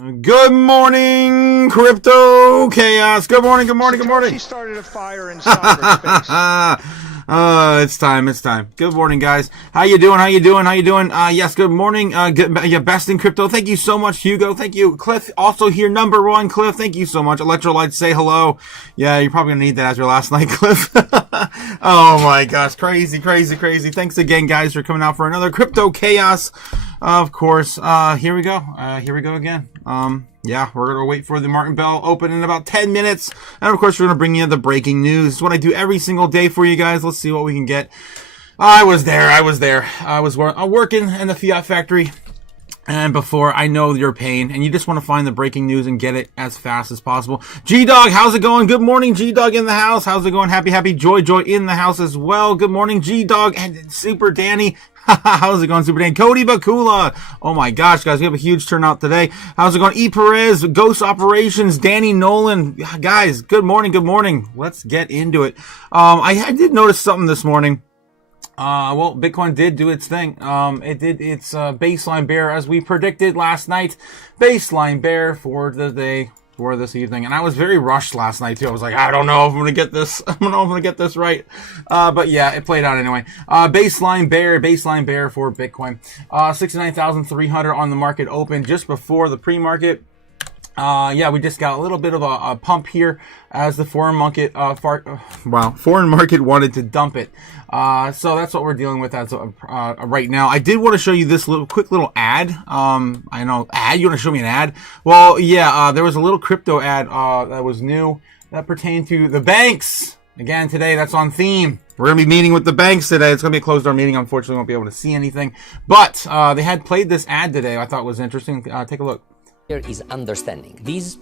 Good morning, Crypto Chaos. Good morning, good morning, good morning. She started a fire in cyberspace. It's time. Good morning, guys. How you doing? Yes, good morning. Best in crypto. Thank you so much, Hugo. Thank you. Cliff, also here, number one. Cliff, thank you so much. Electrolyte, say hello. Yeah, you're probably gonna need that after last night, Cliff. Oh my gosh, crazy. Thanks again, guys, for coming out for another Crypto Chaos. Of course, here we go again. Yeah, we're gonna wait for the Martin Bell open in about 10 minutes. And of course, we're gonna bring you the breaking news. It's what I do every single day for you guys. Let's see what we can get. I was working in the Fiat factory. And before, I know your pain, and you just want to find the breaking news and get it as fast as possible. G-Dog, how's it going? Good morning, G-Dog in the house. How's it going? Happy, Joy in the house as well. Good morning, G-Dog and Super Danny. How's it going, Super Danny? Cody Bakula. Oh my gosh, guys, we have a huge turnout today. How's it going? E. Perez, Ghost Operations, Danny Nolan. Guys, good morning. Let's get into it. I did notice something this morning. Well, Bitcoin did do its thing. It did its baseline bear as we predicted last night. Baseline bear for the day, for this evening. And I was very rushed last night too. I was like, I don't know if I'm gonna get this. I don't know if I'm gonna get this right. But yeah, it played out anyway. Baseline bear for Bitcoin. 69,300 on the market open just before the pre-market. Yeah, we just got a little bit of a pump here as the foreign market, foreign market wanted to dump it. So that's what we're dealing with as right now. I did want to show you this quick little ad. I know ad. You want to show me an ad? Well, yeah. There was a little crypto ad that was new that pertained to the banks. Again, today that's on theme. We're gonna be meeting with the banks today. It's gonna be a closed door meeting. Unfortunately, we won't be able to see anything. But they had played this ad today. I thought it was interesting. Take a look. Here is understanding. These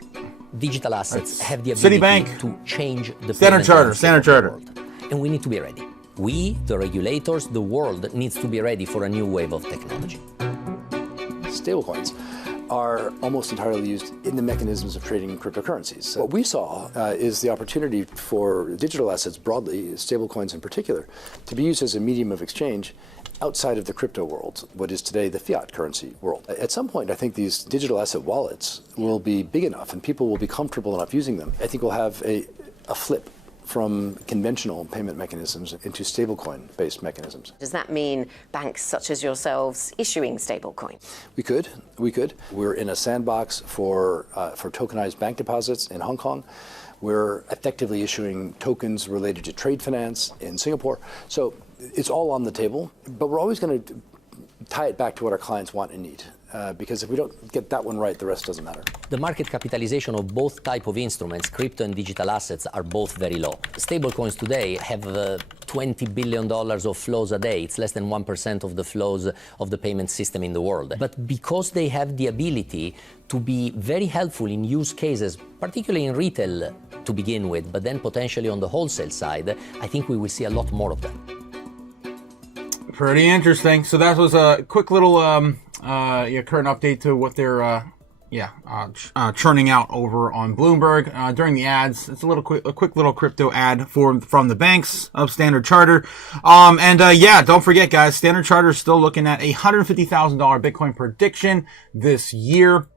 digital assets have the ability Citibank to change the Standard Charter. World. And we need to be ready. We, the regulators, the world needs to be ready for a new wave of technology. Stablecoins are almost entirely used in the mechanisms of trading cryptocurrencies. What we saw is the opportunity for digital assets broadly, stablecoins in particular, to be used as a medium of exchange outside of the crypto world, what is today the fiat currency world. At some point, I think these digital asset wallets will be big enough and people will be comfortable enough using them. I think we'll have a flip from conventional payment mechanisms into stablecoin-based mechanisms. Does that mean banks such as yourselves issuing stablecoin? We could. We're in a sandbox for tokenized bank deposits in Hong Kong. We're effectively issuing tokens related to trade finance in Singapore. So it's all on the table, but we're always going to tie it back to what our clients want and need. Because if we don't get that one right, the rest doesn't matter. The market capitalization of both type of instruments, crypto and digital assets, are both very low. Stablecoins today have $20 billion of flows a day. It's less than 1% of the flows of the payment system in the world. But because they have the ability to be very helpful in use cases, particularly in retail to begin with, but then potentially on the wholesale side, I think we will see a lot more of them. Pretty interesting. So that was a quick little current update to what they're churning out over on Bloomberg during the ads. It's a quick little crypto ad from the banks of Standard Charter. Don't forget, guys, Standard Charter is still looking at a $150,000 Bitcoin prediction this year.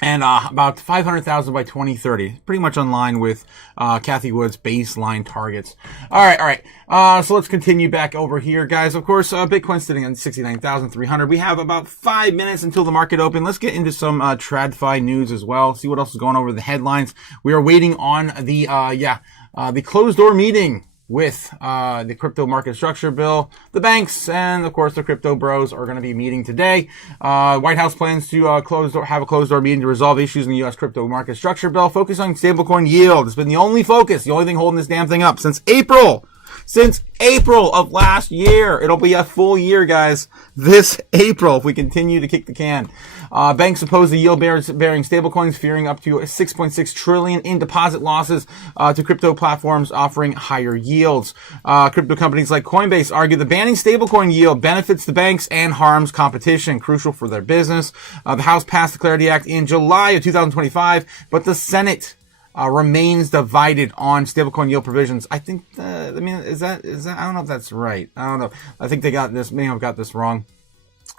And about 500,000 by 2030. Pretty much in line with Kathy Wood's baseline targets. All right. So let's continue back over here, guys. Of course, Bitcoin's sitting on 69,300. We have about 5 minutes until the market open. Let's get into some TradFi news as well. See what else is going over the headlines. We are waiting on the closed door meeting with the crypto market structure bill. The banks and, of course, the crypto bros are going to be meeting today. White House plans to have a closed door meeting to resolve issues in the U.S. crypto market structure bill, focus on stablecoin yield. It's been the only thing holding this damn thing up since April of last year. It'll be a full year, guys, this April if we continue to kick the can. Banks oppose the yield-bearing stablecoins, fearing up to 6.6 trillion in deposit losses to crypto platforms offering higher yields. Crypto companies like Coinbase argue the banning stablecoin yield benefits the banks and harms competition, crucial for their business. The House passed the Clarity Act in July of 2025, but the Senate remains divided on stablecoin yield provisions. I think, is that, I don't know if that's right. I don't know. I think they may have got this wrong.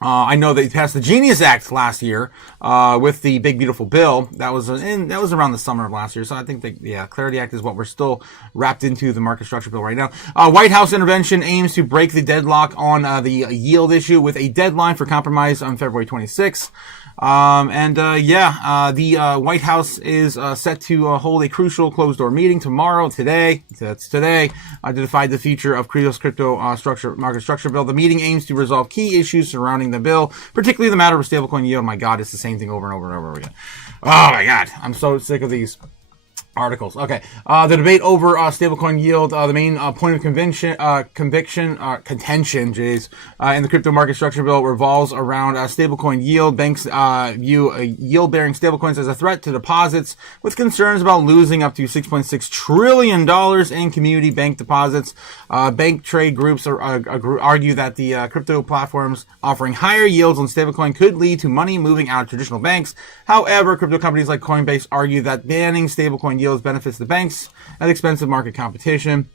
I know they passed the Genius Act last year with the Big Beautiful Bill. That was around the summer of last year. So I think Clarity Act is what we're still wrapped into the market structure bill right now. White House intervention aims to break the deadlock on the yield issue with a deadline for compromise on February 26th. The White House is set to hold a crucial closed-door meeting today, to decide the future of crypto market structure bill. The meeting aims to resolve key issues surrounding the bill, particularly the matter of stablecoin yield. My God, it's the same thing over and over and over again. Oh my God, I'm so sick of these articles. Okay. The debate over stablecoin yield, the main point of contention, in the crypto market structure bill revolves around stablecoin yield. Banks view yield-bearing stablecoins as a threat to deposits, with concerns about losing up to $6.6 trillion in community bank deposits. Bank trade groups argue that the crypto platforms offering higher yields on stablecoin could lead to money moving out of traditional banks. However, crypto companies like Coinbase argue that banning stablecoin yields benefits the banks at the expense of market competition.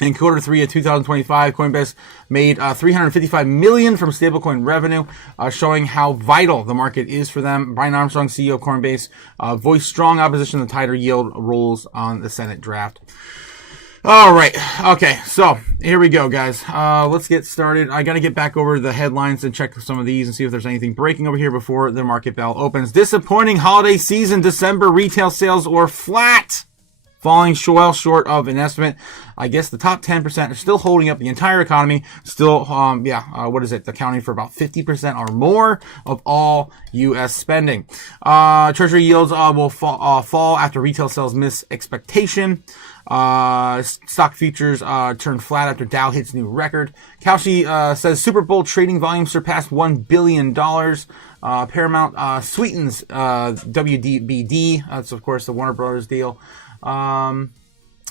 In quarter 3 of 2025, Coinbase made $355 million from stablecoin revenue, showing how vital the market is for them. Brian Armstrong, CEO of Coinbase, voiced strong opposition to the tighter yield rules on the Senate draft. All right. Okay. So here we go, guys. Let's get started. I got to get back over the headlines and check some of these and see if there's anything breaking over here before the market bell opens. Disappointing holiday season. December retail sales were flat, falling well short of an estimate. I guess the top 10% are still holding up the entire economy. Still, accounting for about 50% or more of all U.S. spending. Treasury yields will fall after retail sales miss expectation. Stock futures turned flat after Dow hits new record. Kalshi says Super Bowl trading volume surpassed $1 billion. Paramount sweetens WBD. That's, of course, the Warner Brothers deal.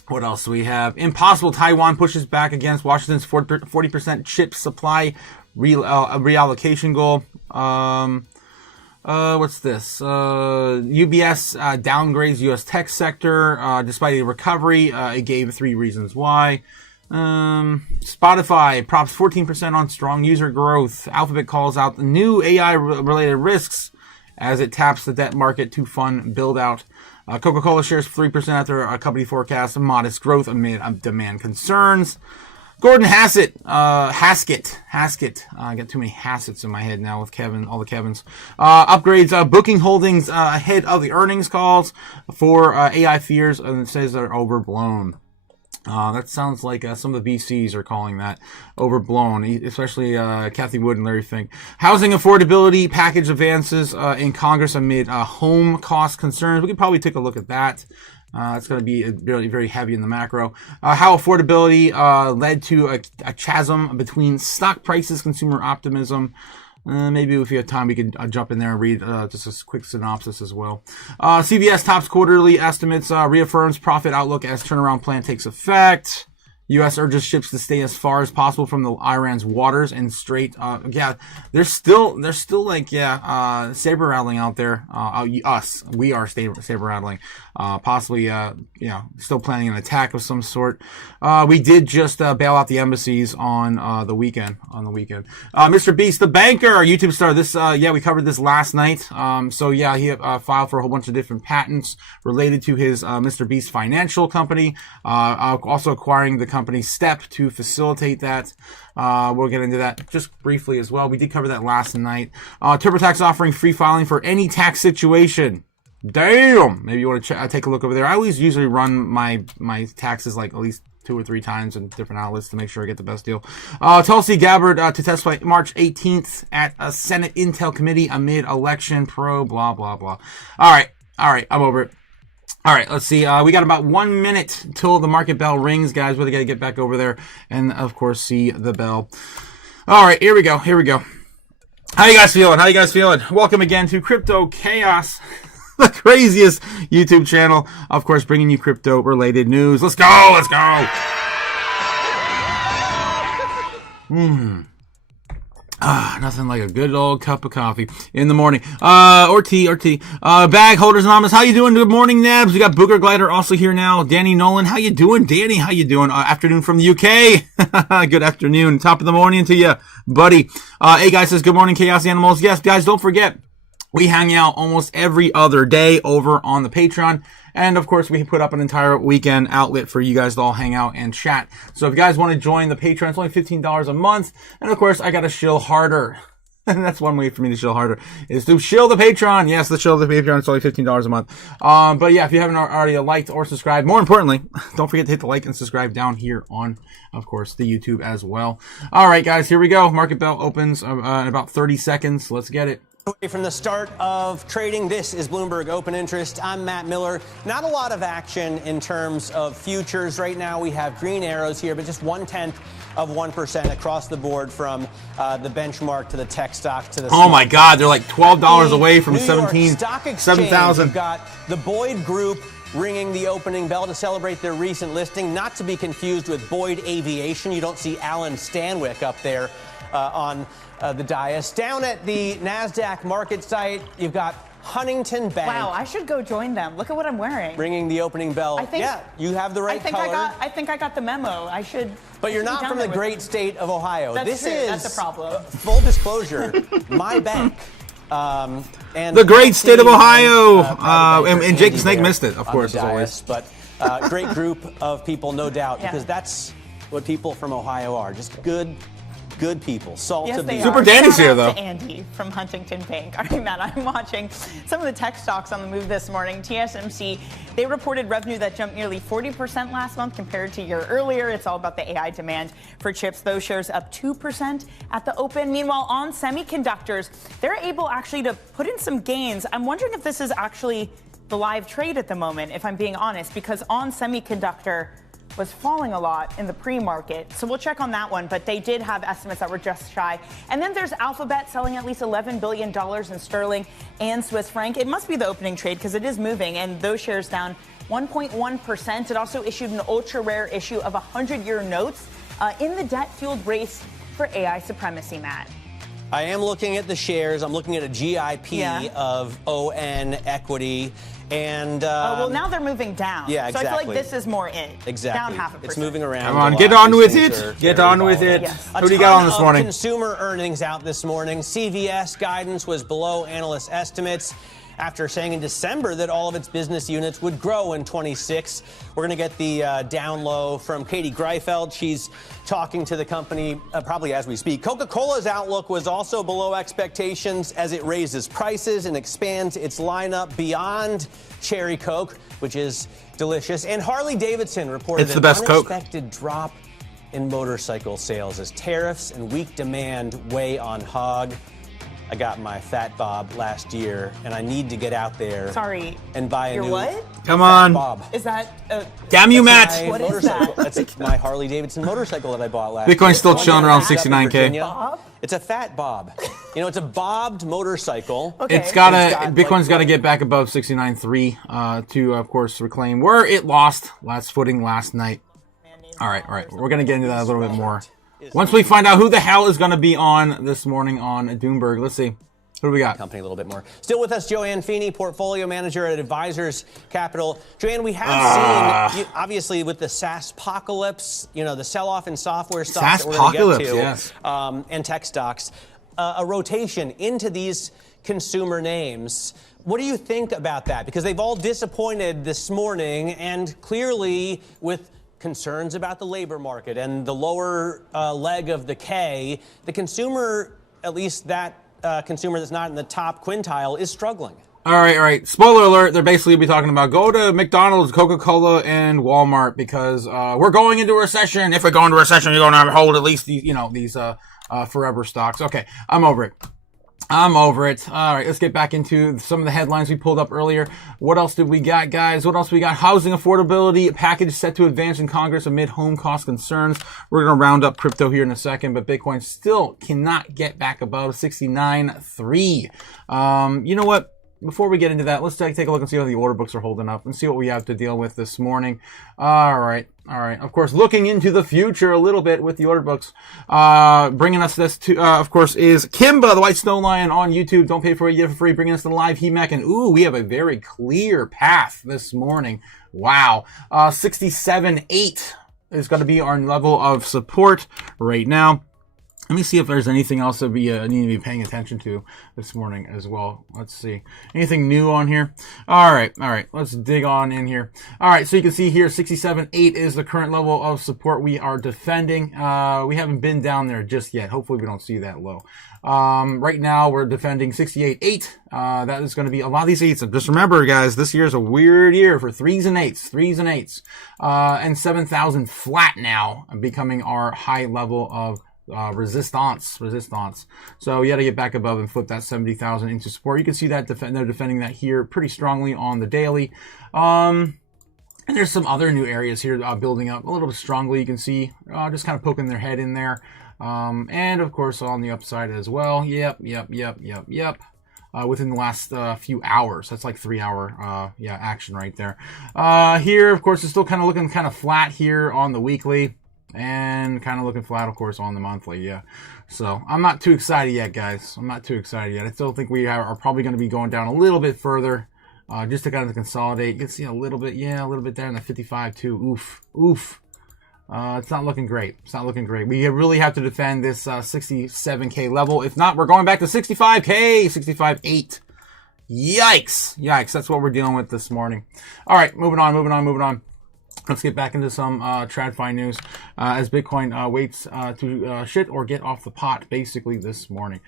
What else do we have? Impossible. Taiwan pushes back against Washington's 40% chip supply reallocation goal. What's this? UBS downgrades U.S. tech sector despite a recovery. It gave 3 reasons why. Spotify props 14% on strong user growth. Alphabet calls out the new AI-related risks as it taps the debt market to fund build-out. Coca-Cola shares 3% after a company forecasts modest growth amid demand concerns. Gordon Haskett. I got too many Hasketts in my head now with all the Kevins. Upgrades booking holdings ahead of the earnings calls for AI fears, and it says they're overblown. That sounds like some of the BCs are calling that overblown, especially Kathy Wood and Larry Fink. Housing affordability package advances in Congress amid home cost concerns. We could probably take a look at that. It's going to be very, very heavy in the macro. How affordability led to a chasm between stock prices, consumer optimism. Maybe if you have time, we can jump in there and read just a quick synopsis as well. CBS tops quarterly estimates, reaffirms profit outlook as turnaround plan takes effect. U.S. urges ships to stay as far as possible from the Iran's waters and strait. They're still saber rattling out there. We are saber rattling. Possibly, still planning an attack of some sort. We did just bail out the embassies on the weekend. Mr. Beast, the banker, our YouTube star. We covered this last night. He filed for a whole bunch of different patents related to his Mr. Beast financial company. Also acquiring the company Step to facilitate that. We'll get into that just briefly as well. We did cover that last night. TurboTax offering free filing for any tax situation. Damn! Maybe you want to take a look over there. I always usually run my taxes like at least 2 or 3 times in different outlets to make sure I get the best deal. Tulsi Gabbard to testify March 18th at a Senate Intel Committee amid election probe. Blah, blah, blah. All right. I'm over it. All right, let's see. We got about 1 minute till the market bell rings, guys. We got to get back over there and, of course, see the bell. All right, here we go. How you guys feeling? Welcome again to Crypto Chaos, the craziest YouTube channel. Of course, bringing you crypto-related news. Let's go. Nothing like a good old cup of coffee in the morning. Or tea. Bag holders anonymous. How you doing? Good morning, Nebs. We got Booger Glider also here now. Danny Nolan. How you doing? Danny, how you doing? Afternoon from the UK. Good afternoon. Top of the morning to you, buddy. Hey guys, says good morning, Chaos Animals. Yes, guys, don't forget, we hang out almost every other day over on the Patreon. And of course, we put up an entire weekend outlet for you guys to all hang out and chat. So if you guys want to join the Patreon, it's only $15 a month. And of course, I got to shill harder. And that's one way for me to shill harder, is to shill the Patreon. Yes, the shill the Patreon is only $15 a month. But yeah, if you haven't already liked or subscribed, more importantly, don't forget to hit the like and subscribe down here on, of course, the YouTube as well. All right, guys, here we go. Market bell opens in about 30 seconds. Let's get it. From the start of trading, this is Bloomberg Open Interest. I'm Matt Miller. Not a lot of action in terms of futures. Right now we have green arrows here, but just 0.1% across the board from the benchmark to the tech stock to the... Oh my God, they're like $12 away from New York 7,000. You've got the Boyd Group ringing the opening bell to celebrate their recent listing, not to be confused with Boyd Aviation. You don't see Alan Stanwyck up there on the dais. Down at the NASDAQ market site, you've got Huntington Bank. Wow, I should go join them. Look at what I'm wearing. Ringing the opening bell. Yeah, you have the right color. I think I got the memo. I should. But you're not from the great state of Ohio. That's true. That's a problem. Full disclosure, my bank. And the great state of Ohio. And Jake the Snake missed it, of course, as always. But great group of people, no doubt, because that's what people from Ohio are. Just good people. Salt yes, of they the Super earth. Danny's Shout here, out though. To Andy from Huntington Bank. All right, Matt, I'm watching some of the tech stocks on the move this morning. TSMC, they reported revenue that jumped nearly 40% last month compared to a year earlier. It's all about the AI demand for chips. Those shares up 2% at the open. Meanwhile, on semiconductors, they're able actually to put in some gains. I'm wondering if this is actually the live trade at the moment, if I'm being honest, because on semiconductor was falling a lot in the pre-market. So we'll check on that one, but they did have estimates that were just shy. And then there's Alphabet selling at least $11 billion in sterling and Swiss franc. It must be the opening trade because it is moving, and those shares down 1.1%. It also issued an ultra-rare issue of 100-year notes in the debt-fueled race for AI supremacy, Matt. I am looking at the shares. I'm looking at a GIP of ON equity. And well, now they're moving down. Yeah, exactly. So I feel like this is more it. Exactly. Down 0.5%. It's moving around. Come on, get on with it. Get on with it. Yes. Who do you got on this morning? Consumer earnings out this morning. CVS guidance was below analyst estimates after saying in December that all of its business units would grow in 26. We're going to get the down low from Katie Greifeld. She's talking to the company probably as we speak. Coca-Cola's outlook was also below expectations as it raises prices and expands its lineup beyond Cherry Coke, which is delicious. And Harley-Davidson reported an unexpected drop in motorcycle sales as tariffs and weak demand weigh on Hog. I got my Fat Bob last year, and I need to get out there and buy a new what? Come on. Bob. Is that Damn you, Matt. What is that? That's my Harley-Davidson motorcycle that I bought last Bitcoin's year. still chilling around 69K. Bob? It's a Fat Bob. You know, it's a bobbed motorcycle. Okay. Bitcoin's got to get back above 69.3 to, of course, reclaim where it lost last footing last night. All right. We're going to get into that a little bit more. Once we find out who the hell is going to be on this morning on Doomberg. Let's see. Who do we got? Company a little bit more. Still with us, Joanne Feeney, portfolio manager at Advisors Capital. Joanne, we have seen, obviously, with the SaaS-pocalypse, you know, the sell-off in software stocks that we're going to get to, yes. And tech stocks, a rotation into these consumer names. What do you think about that? Because they've all disappointed this morning, and clearly with concerns about the labor market and the lower leg of the K, the consumer, at least that consumer that's not in the top quintile, is struggling. All right. Spoiler alert, they're basically be talking about go to McDonald's, Coca-Cola, and Walmart because we're going into a recession. If we go into a recession, you're going to hold at least these forever stocks. Okay, I'm over it. All right, let's get back into some of the headlines we pulled up earlier. What else did we got, guys? Housing affordability package set to advance in Congress amid home cost concerns. We're going to round up crypto here in a second, but Bitcoin still cannot get back above 69.3. You know what? before we get into that, let's take a look and see how the order books are holding up and see what we have to deal with this morning. All right. Of course, looking into the future a little bit with the order books. Bringing us this to, of course, is Kimba, the White Snow Lion on YouTube. Don't pay for it, get it for free. Bringing us the live HEMAC. And ooh, we have a very clear path this morning. Wow. 67.8 is going to be our level of support right now. Let me see if there's anything else that we need to be paying attention to this morning as well. Let's see. Anything new on here? All right. Let's dig on in here. All right. So you can see here, 67.8 is the current level of support we are defending. We haven't been down there just yet. Hopefully we don't see that low. Right now we're defending 68.8. That is going to be a lot of these eights. Just remember, guys, this year is a weird year for threes and eights. And 7,000 flat now, becoming our high level of resistance. So you got to get back above and flip that 70,000 into support. You can see that they're defending that here pretty strongly on the daily. And there's some other new areas here building up a little bit strongly. You can see just kind of poking their head in there. And of course on the upside as well. Yep. Within the last few hours. That's like 3 hour action right there. Here, of course, it's still kind of looking kind of flat here on the weekly. And kind of looking flat, of course, on the monthly, yeah. So I'm not too excited yet, guys. I'm not too excited yet. I still think we are probably going to be going down a little bit further, just to kind of consolidate. You can see a little bit there in the 55 too. Oof. It's not looking great. We really have to defend this 67K level. If not, we're going back to 65K, 65.8. Yikes. That's what we're dealing with this morning. All right, moving on. Let's get back into some TradFi news as Bitcoin waits to shit or get off the pot, basically, this morning.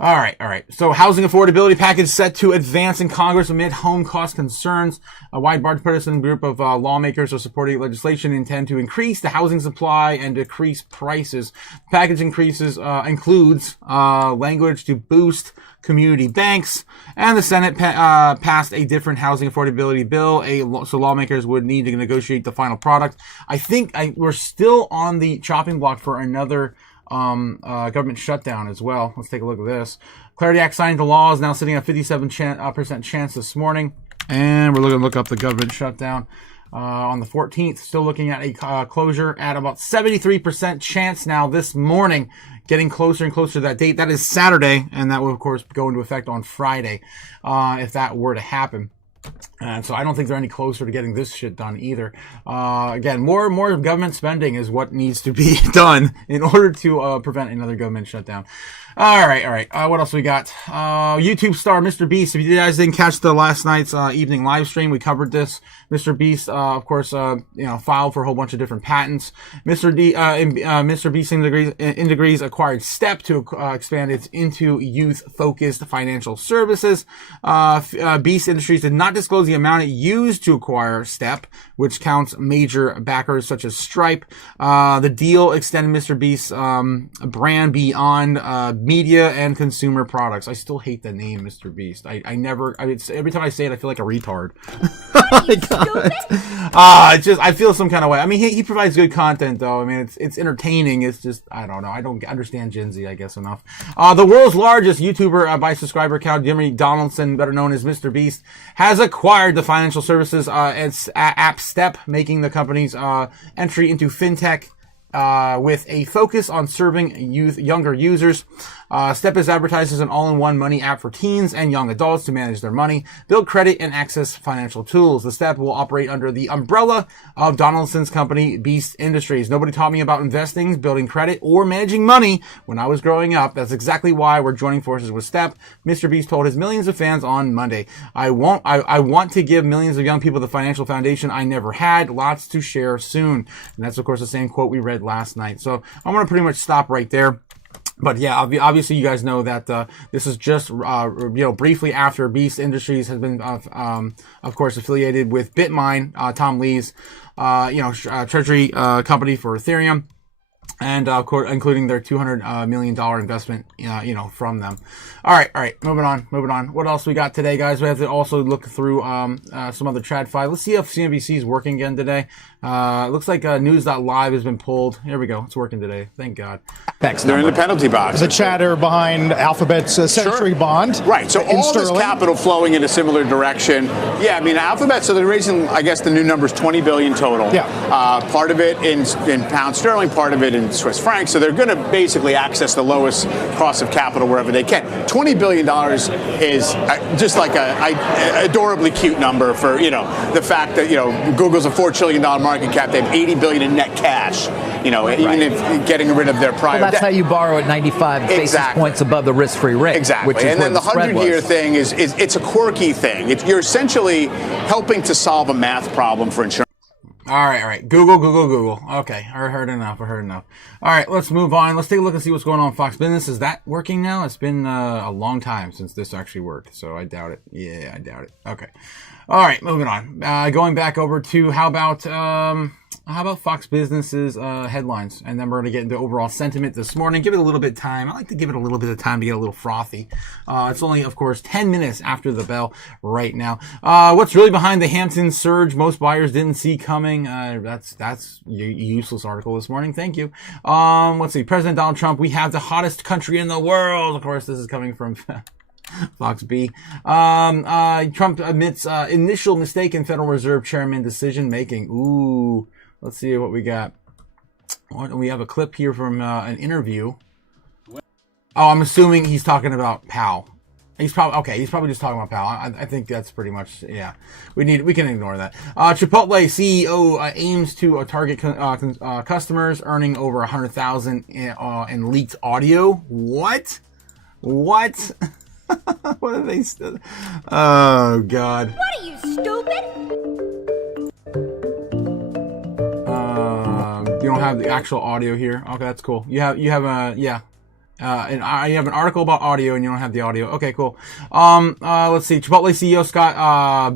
All right. So housing affordability package set to advance in Congress amid home cost concerns. A wide bipartisan group of lawmakers are supporting legislation intend to increase the housing supply and decrease prices. The package includes language to boost community banks, and the Senate passed a different housing affordability bill. So lawmakers would need to negotiate the final product. I think we're still on the chopping block for another government shutdown as well. Let's take a look at this. Clarity Act signed into law is now sitting at 57% chance this morning, and we're looking to look up the government shutdown on the 14th. Still looking at a closure at about 73% chance now this morning, getting closer and closer to that date. That is Saturday, and that will of course go into effect on Friday if that were to happen. And so I don't think they're any closer to getting this shit done either. Again, more government spending is what needs to be done in order to prevent another government shutdown. All right. What else we got? YouTube star Mr. Beast. If you guys didn't catch the last night's evening live stream, we covered this. Mr. Beast, of course, filed for a whole bunch of different patents. Mr. Beast in degrees acquired Step to expand its into youth-focused financial services. Beast Industries did not disclose the amount it used to acquire Step, which counts major backers such as Stripe. The deal extended Mr. Beast's brand beyond media and consumer products. I still hate the name Mr. Beast. Every time I say it, I feel like a retard. I feel some kind of way. I mean, he provides good content though. I mean, it's entertaining. It's just, I don't know. I don't understand Gen Z, I guess, enough. The world's largest YouTuber by subscriber count, Jimmy Donaldson, better known as Mr. Beast, has acquired the financial services app Step, making the company's entry into fintech with a focus on serving younger users. Step is advertised as an all-in-one money app for teens and young adults to manage their money, build credit, and access financial tools. The Step will operate under the umbrella of Donaldson's company, Beast Industries. Nobody taught me about investing, building credit, or managing money when I was growing up. That's exactly why we're joining forces with Step, Mr. Beast told his millions of fans on Monday. I want to give millions of young people the financial foundation I never had. Lots to share soon. And that's, of course, the same quote we read last night. So I'm going to pretty much stop right there. But yeah, obviously you guys know that this is just briefly after Beast Industries has been of course affiliated with Bitmine, Tom Lee's treasury company for Ethereum, and including their $200 million investment from them. All right, moving on. What else we got today, guys? We have to also look through some other TradFi. Let's see if CNBC is working again today. Looks like news.live has been pulled. Here we go. It's working today. Thank God. They're in the penalty box. The chatter behind Alphabet's century bond. Right. So all this capital flowing in a similar direction. Yeah, I mean, Alphabet, so they're raising, I guess the new number is 20 billion total. Yeah. Part of it in pound sterling, part of it in Swiss francs. So they're going to basically access the lowest cost of capital wherever they can. $20 billion is just like a adorably cute number for, the fact that, Google's a $4 trillion market cap. They have 80 billion in net cash. Even if getting rid of their prior that's debt. how you borrow at 95 basis points above the risk-free rate. Exactly. Which is and then the spread 100-year was. thing is it's a quirky thing. You're essentially helping to solve a math problem for insurance. All right. Google. Okay, I heard enough. All right, let's move on. Let's take a look and see what's going on in Fox Business. Is that working now? It's been a long time since this actually worked, so I doubt it. Yeah, I doubt it. Okay. All right, moving on. Going back over to how about Fox Business's headlines, and then we're going to get into overall sentiment this morning. Give it a little bit of time. I like to give it a little bit of time to get a little frothy. It's only, of course, 10 minutes after the bell right now. What's really behind the Hampton surge most buyers didn't see coming? That's a useless article this morning. Thank you. Let's see. President Donald Trump, we have the hottest country in the world. Of course, this is coming from Fox B. Trump admits initial mistake in Federal Reserve Chairman decision making. Ooh. Let's see what we got. We have a clip here from an interview. Oh, I'm assuming he's talking about Powell. He's probably just talking about Powell. I think that's pretty much, yeah. We can ignore that. Chipotle CEO aims to target customers earning over $100,000 in leaked audio. What? What are they? Oh God. What are you, stupid? You don't have the actual audio here. Okay, that's cool. You have you have an article about audio and you don't have the audio. Okay, cool. Let's see. Chipotle CEO Scott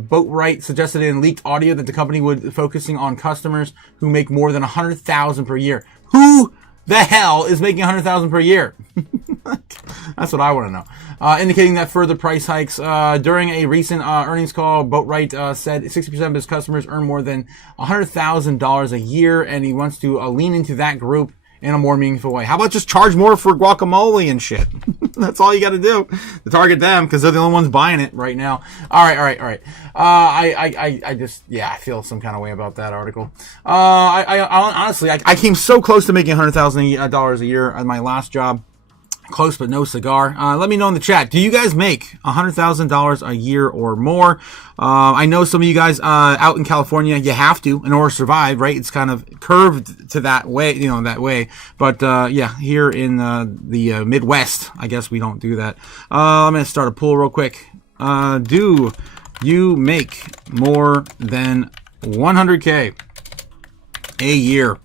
Boatwright suggested in leaked audio that the company would focusing on customers who make more than $100,000 per year. Who the hell is making $100,000 per year? That's what I want to know. Indicating that further price hikes. During a recent earnings call, Boatwright said 60% of his customers earn more than $100,000 a year, and he wants to lean into that group in a more meaningful way. How about just charge more for guacamole and shit? That's all you got to do to target them, because they're the only ones buying it right now. All right. I feel some kind of way about that article. Honestly, I came so close to making $100,000 a year at my last job. Close but no cigar. Let me know in the chat. Do you guys make $100,000 a year or more? I know some of you guys out in California, you have to in order to survive, right? It's kind of curved to that way, that way. But here in the Midwest, I guess we don't do that. I'm gonna start a poll real quick. Do you make more than 100K a year?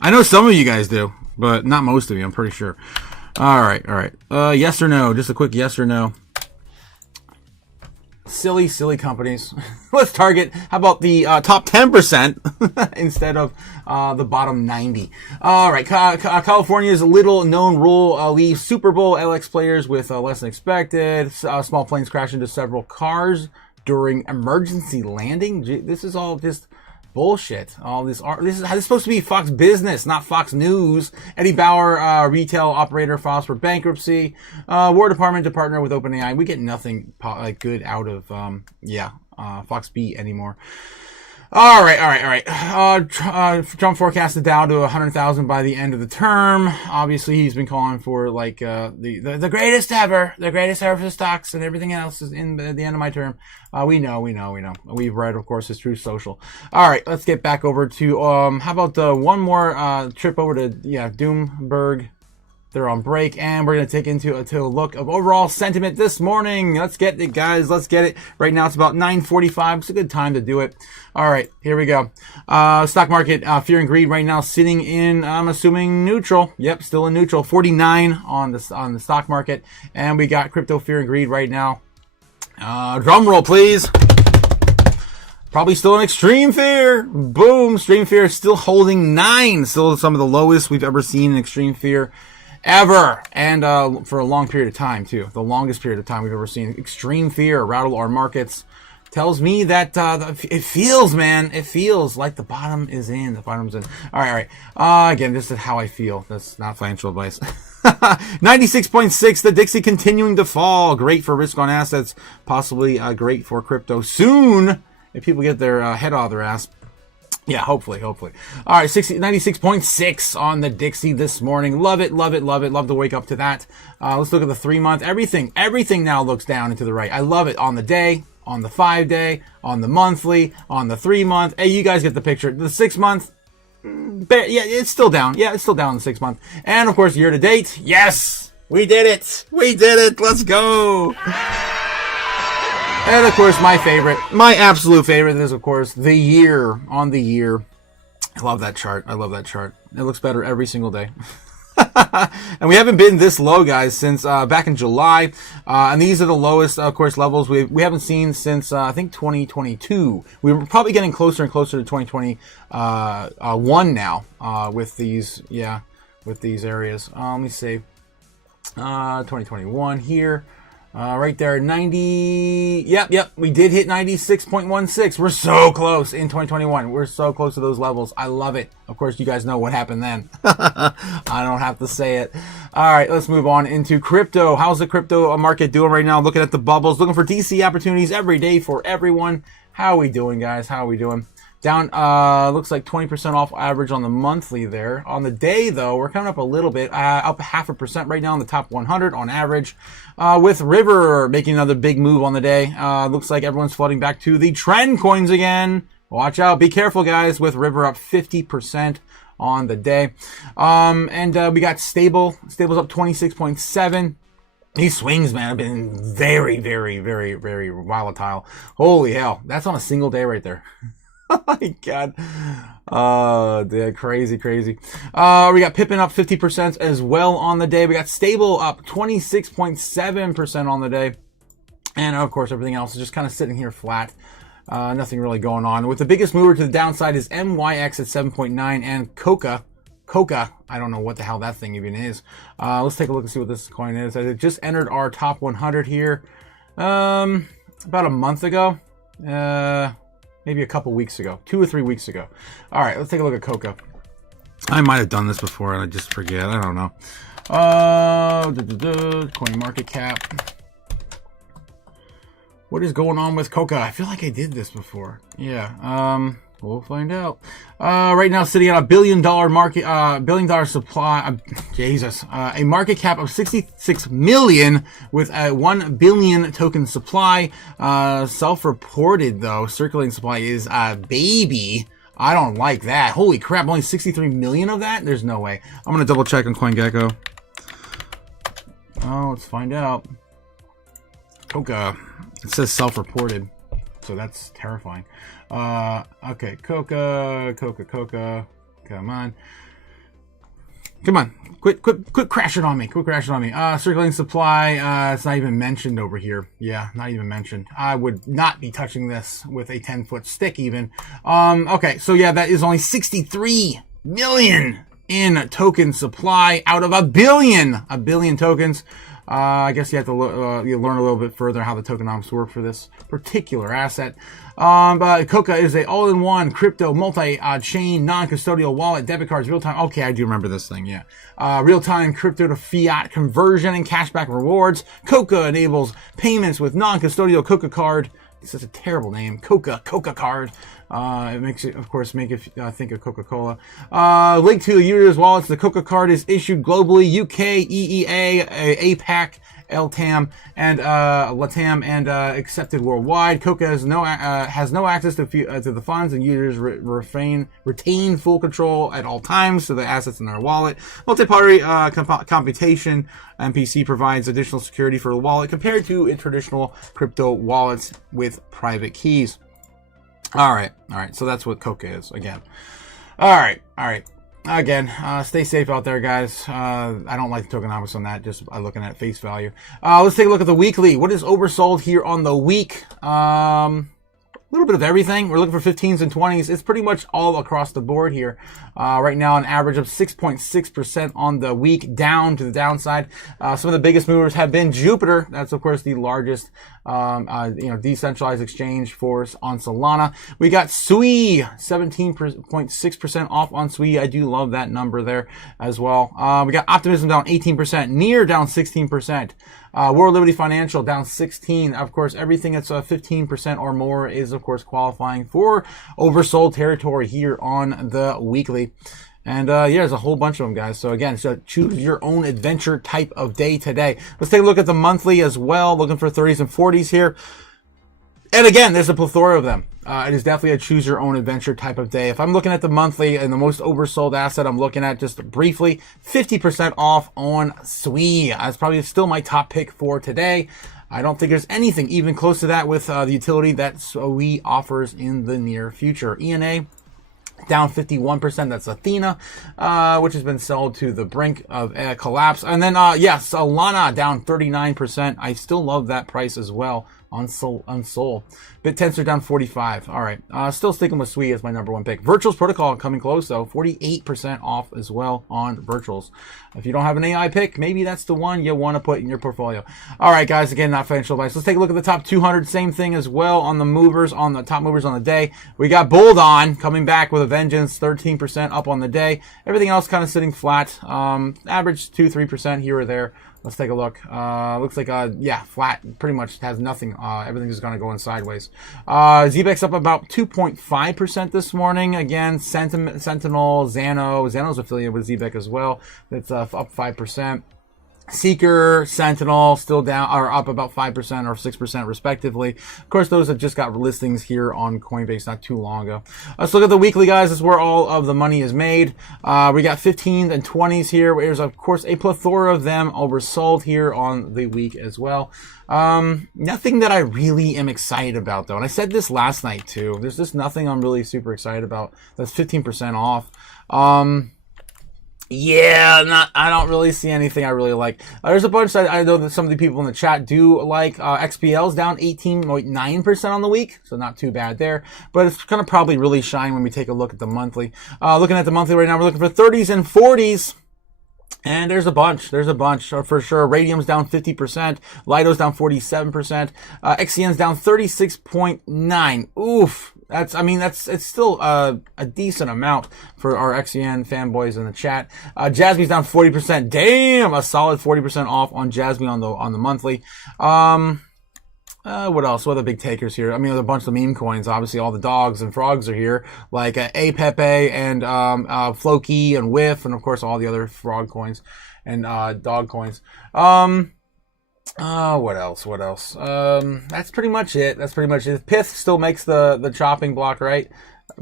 I know some of you guys do, but not most of you. I'm pretty sure. All right. Yes or no? Just a quick yes or no. Silly companies. Let's target. How about the top 10% instead of the bottom 90? All right. California's little known rule leaves Super Bowl LX players with less than expected. Small planes crash into several cars during emergency landing. This is all just bullshit. All this is supposed to be Fox Business, not Fox News. Eddie Bauer, retail operator, files for bankruptcy. War Department to partner with OpenAI. We get nothing good out of Fox B anymore. All right. Trump forecasted Dow to 100,000 by the end of the term. Obviously, he's been calling for the greatest ever, for the stocks and everything else is in the end of my term. We know. We've read, of course, his Truth Social. All right, let's get back over to how about one more trip over to Doomberg. They're on break, and we're going to take into a look of overall sentiment this morning. Let's get it, guys. Let's get it. Right now, it's about 9:45. It's a good time to do it. All right, here we go. Stock market, fear and greed right now sitting in, I'm assuming, neutral. Yep, still in neutral. 49 on the stock market. And we got crypto fear and greed right now. Drum roll, please. Probably still in extreme fear. Boom. Extreme fear is still holding 9. Still some of the lowest we've ever seen in extreme fear ever, and for a long period of time too. The longest period of time we've ever seen. Extreme fear rattled our markets tells me that it feels, man. It feels like the bottom is in. The bottom's in. All right. Again, this is how I feel. That's not financial advice. 96.6. The Dixie continuing to fall. Great for risk on assets. Possibly great for crypto soon if people get their head out of their ass. Yeah, hopefully. All right, 96.6 on the Dixie this morning. Love it. Love to wake up to that. Let's look at the 3-month. Everything now looks down and to the right. I love it on the day, on the 5-day, on the monthly, on the 3-month. Hey, you guys get the picture. The 6-month, yeah, it's still down. Yeah, it's still down in the 6-month. And of course, year to date. Yes, we did it. Let's go. And of course, my absolute favorite is, of course, the year on the year. I love that chart. It looks better every single day. And we haven't been this low, guys, since back in July. And these are the lowest, of course, levels we haven't seen since, I think, 2022. We were probably getting closer and closer to 2021 now with these areas. Let me see. 2021 here. Right there, 90. Yep. We did hit 96.16. We're so close in 2021. We're so close to those levels. I love it. Of course, you guys know what happened then. I don't have to say it. All right, let's move on into crypto. How's the crypto market doing right now? Looking at the bubbles, looking for DC opportunities every day for everyone. How are we doing, guys? Down, looks like 20% off average on the monthly there. On the day, though, we're coming up a little bit, up 0.5% right now in the top 100 on average. With River making another big move on the day. Looks like everyone's flooding back to the trend coins again. Watch out. Be careful, guys, with River up 50% on the day. And we got Stable. Stable's up 26.7. These swings, man, have been very, very, very, very volatile. Holy hell. That's on a single day right there. Oh my God. Dude, crazy. We got Pippin up 50% as well on the day. We got Stable up 26.7% on the day. And of course, everything else is just kind of sitting here flat. Nothing really going on. With the biggest mover to the downside is MYX at 7.9 and Coca. I don't know what the hell that thing even is. Let's take a look and see what this coin is. It just entered our top 100 here about a month ago. Maybe a couple weeks ago, 2 or 3 weeks ago. All right, let's take a look at Coca. I might have done this before and I just forget. I don't know. Coin market cap. What is going on with Coca? I feel like I did this before. Yeah. We'll find out. Right now, sitting at $1 billion market, $1 billion supply. A market cap of 66 million with a 1 billion token supply. Self-reported though, circulating supply is baby. I don't like that. Holy crap! Only 63 million of that? There's no way. I'm gonna double check on CoinGecko. Oh, let's find out. Coca. It says self-reported. So that's terrifying. Okay, Coca. Come on. Quit crashing on me. Circulating supply. It's not even mentioned over here. Yeah, not even mentioned. I would not be touching this with a 10-foot stick even. Okay, so yeah, that is only 63 million in token supply out of a billion tokens. I guess you have to you learn a little bit further how the tokenomics work for this particular asset. But Coca is a all-in-one crypto multi-chain non-custodial wallet, debit cards, real-time. Okay, I do remember this thing. Yeah, real-time crypto to fiat conversion and cashback rewards. Coca enables payments with non-custodial Coca card. It's such a terrible name. Coca card. It makes it, of course, make it think of Coca-Cola. Link to the user's wallets. The Coca card is issued globally, UK, EEA, APAC, LTAM, and LATAM, and accepted worldwide. Coca has no access to the funds, and users retain full control at all times to the assets in their wallet. Multi-party computation MPC provides additional security for the wallet compared to traditional crypto wallets with private keys. All right. So that's what Coca is again. All right. Again, stay safe out there, guys. I don't like the tokenomics on that, just looking at face value. Let's take a look at the weekly. What is oversold here on the week? A little bit of everything. We're looking for 15s and 20s. It's pretty much all across the board here. Right now, an average of 6.6% on the week, down to the downside. Some of the biggest movers have been Jupiter. That's, of course, the largest decentralized exchange force on Solana. We got Sui, 17.6% off on Sui. I do love that number there as well. We got Optimism down 18%, Near down 16%. World Liberty Financial down 16. Of course, everything that's 15% or more is, of course, qualifying for oversold territory here on the weekly. And yeah, there's a whole bunch of them, guys. So again, so choose your own adventure type of day today. Let's take a look at the monthly as well. Looking for 30s and 40s here. And again, there's a plethora of them. It is definitely a choose your own adventure type of day. If I'm looking at the monthly and the most oversold asset I'm looking at just briefly, 50% off on Sui. That's probably still my top pick for today. I don't think there's anything even close to that with the utility that Sui offers in the near future. ENA down 51%. That's Athena, which has been sold to the brink of collapse. And then, yes, Solana down 39%. I still love that price as well on Sol. BitTensor down 45. All right. Still sticking with Sui as my number one pick. Virtuals Protocol coming close, though. 48% off as well on Virtuals. If you don't have an AI pick, maybe that's the one you want to put in your portfolio. All right, guys. Again, not financial advice. Let's take a look at the top 200. Same thing as well on the movers, on the top movers on the day. We got Boldon coming back with a vengeance, 13% up on the day. Everything else kind of sitting flat. Average 2-3% here or there. Let's take a look. Looks like, yeah, flat. Pretty much has nothing. Everything is going to go in sideways. ZBEX up about 2.5% this morning. Again, Sentinel, Xano. Xano's affiliated with ZBEX as well. It's up 5%. Seeker, Sentinel still down or up about 5% or 6% respectively. Of course, those have just got listings here on Coinbase not too long ago. Let's look at the weekly, guys. This is where all of the money is made. We got 15s and 20s here. There's, of course, a plethora of them oversold here on the week as well. Nothing that I really am excited about, though. And I said this last night, too. There's just nothing I'm really super excited about. That's 15% off. Yeah, I don't really see anything I really like. There's a bunch that I know that some of the people in the chat do like. XPL's down 18.9% on the week, so not too bad there. But it's going to probably really shine when we take a look at the monthly. Looking at the monthly right now, we're looking for 30s and 40s. And there's a bunch for sure. Radium's down 50%. Lido's down 47%. XCN's down 36.9. Oof. It's still a decent amount for our XCN fanboys in the chat. Jasmine's down 40%. Damn, a solid 40% off on Jasmine on the monthly. What else? What are the big takers here? I mean, there's a bunch of meme coins. Obviously, all the dogs and frogs are here, like Apepe and Floki and Whiff, and of course all the other frog coins and dog coins. What else? That's pretty much it. Pith still makes the chopping block, right?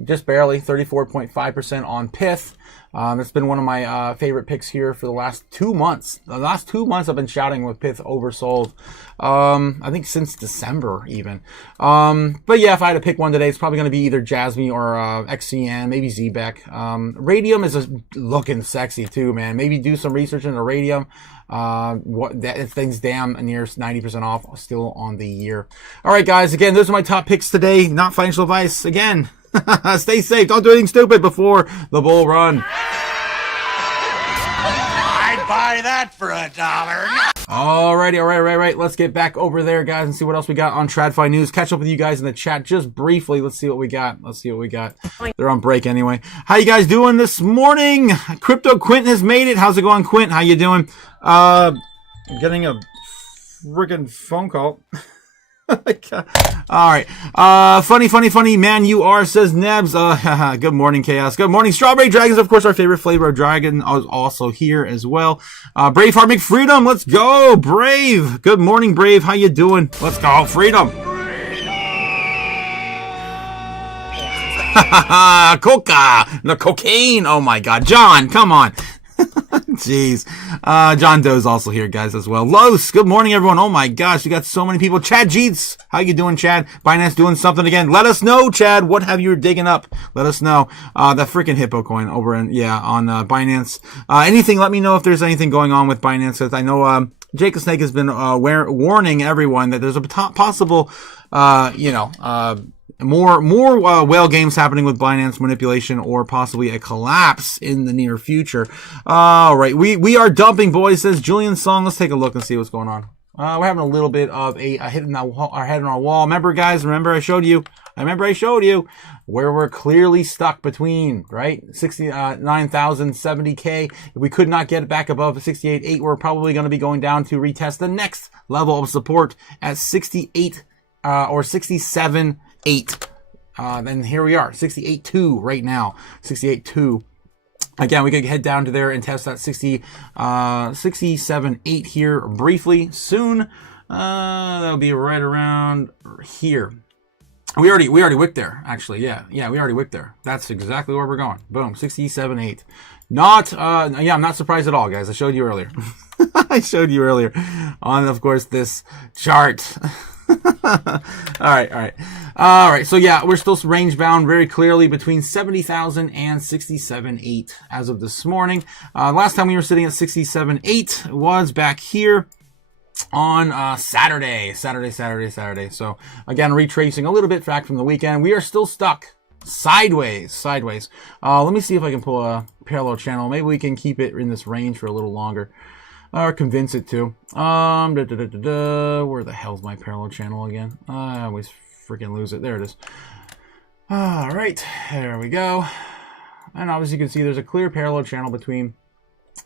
Just barely, 34.5% on Pith. It's been one of my favorite picks here for the last 2 months. The last 2 months I've been shouting with Pith oversold. I think since December even. But yeah, if I had to pick one today, it's probably going to be either Jasmine or XCN, maybe ZBEC. Radium is looking sexy too, man. Maybe do some research into Radium. That thing's damn near 90% off still on the year. All right, guys. Again, those are my top picks today. Not financial advice. Again, stay safe. Don't do anything stupid before the bull run. I'd buy that for $1. Alrighty, all right. Let's get back over there, guys, and see what else we got on TradFi News. Catch up with you guys in the chat just briefly. Let's see what we got. They're on break anyway. How you guys doing this morning? Crypto Quint has made it. How's it going, Quint? How you doing? I'm getting a friggin' phone call. All right. Funny man, you are, says Nebs. Good morning, Chaos. Good morning. Strawberry Dragons, of course, our favorite flavor of dragon, is also here as well. Braveheart McFreedom, let's go. Brave. Good morning, Brave. How you doing? Let's go. Freedom. Coca. The cocaine. Oh my God. John, come on. Jeez. John Doe's also here, guys, as well. Los, good morning, everyone. Oh my gosh, we got so many people. Chad Jeets, how you doing, Chad? Binance doing something again. Let us know, Chad. What have you digging up? Let us know. That freaking hippo coin over on Binance. Anything, let me know if there's anything going on with Binance, because I know, Jacob Snake has been, warning everyone that there's a possible, more whale games happening with Binance manipulation or possibly a collapse in the near future. All right, we are dumping, boys, says Julian Song. Let's take a look and see what's going on. We're having a little bit of a hit in our head on our wall. Remember, guys, I showed you where we're clearly stuck between, right? 69,000, 70K. If we could not get it back above 68.8, we're probably going to be going down to retest the next level of support at 68 or 67.8. Then here we are, 68.2 right now, 68.2. Again, we could head down to there and test that 67.8 here briefly soon. That'll be right around here. We already wicked there, actually. Yeah, we already wicked there. That's exactly where we're going. Boom, 67.8. I'm not surprised at all, guys. I showed you earlier. I showed you earlier on, of course, this chart. All right. So yeah, we're still range bound very clearly between 70,000 and 67.8 as of this morning. Last time we were sitting at 67.8 was back here on Saturday. So again, retracing a little bit back from the weekend. We are still stuck sideways. Let me see if I can pull a parallel channel. Maybe we can keep it in this range for a little longer. Or convince it to. Where the hell's my parallel channel again? I always freaking lose it. There it is. All right, there we go. And obviously you can see there's a clear parallel channel between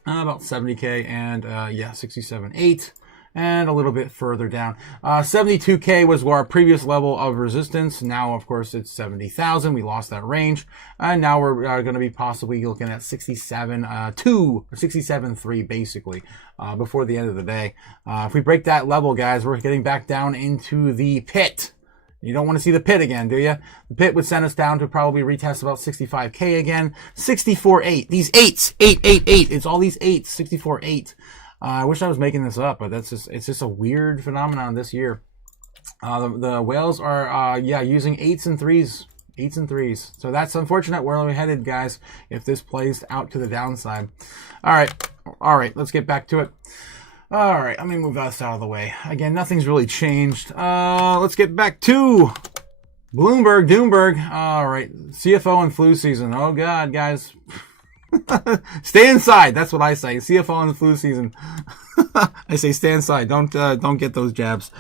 about 70K and 67.8. And a little bit further down. 72K was our previous level of resistance. Now, of course, it's 70,000. We lost that range. And now we're going to be possibly looking at 67.2 or 67.3 basically before the end of the day. If we break that level, guys, we're getting back down into the pit. You don't want to see the pit again, do you? The pit would send us down to probably retest about 65K again. 64.8. These 8s. 8. It's all these 8s. 64.8. I wish I was making this up, but it's just a weird phenomenon this year. The whales are using 8s and 3s. 8s and 3s. So that's unfortunate where we're headed, guys, if this plays out to the downside. All right, let's get back to it. All right, let me move this out of the way. Again, nothing's really changed. Let's get back to Doomberg. All right, CFO and flu season. Oh God, guys. Stay inside. That's what I say. CFO in the flu season. I say stay inside. Don't get those jabs.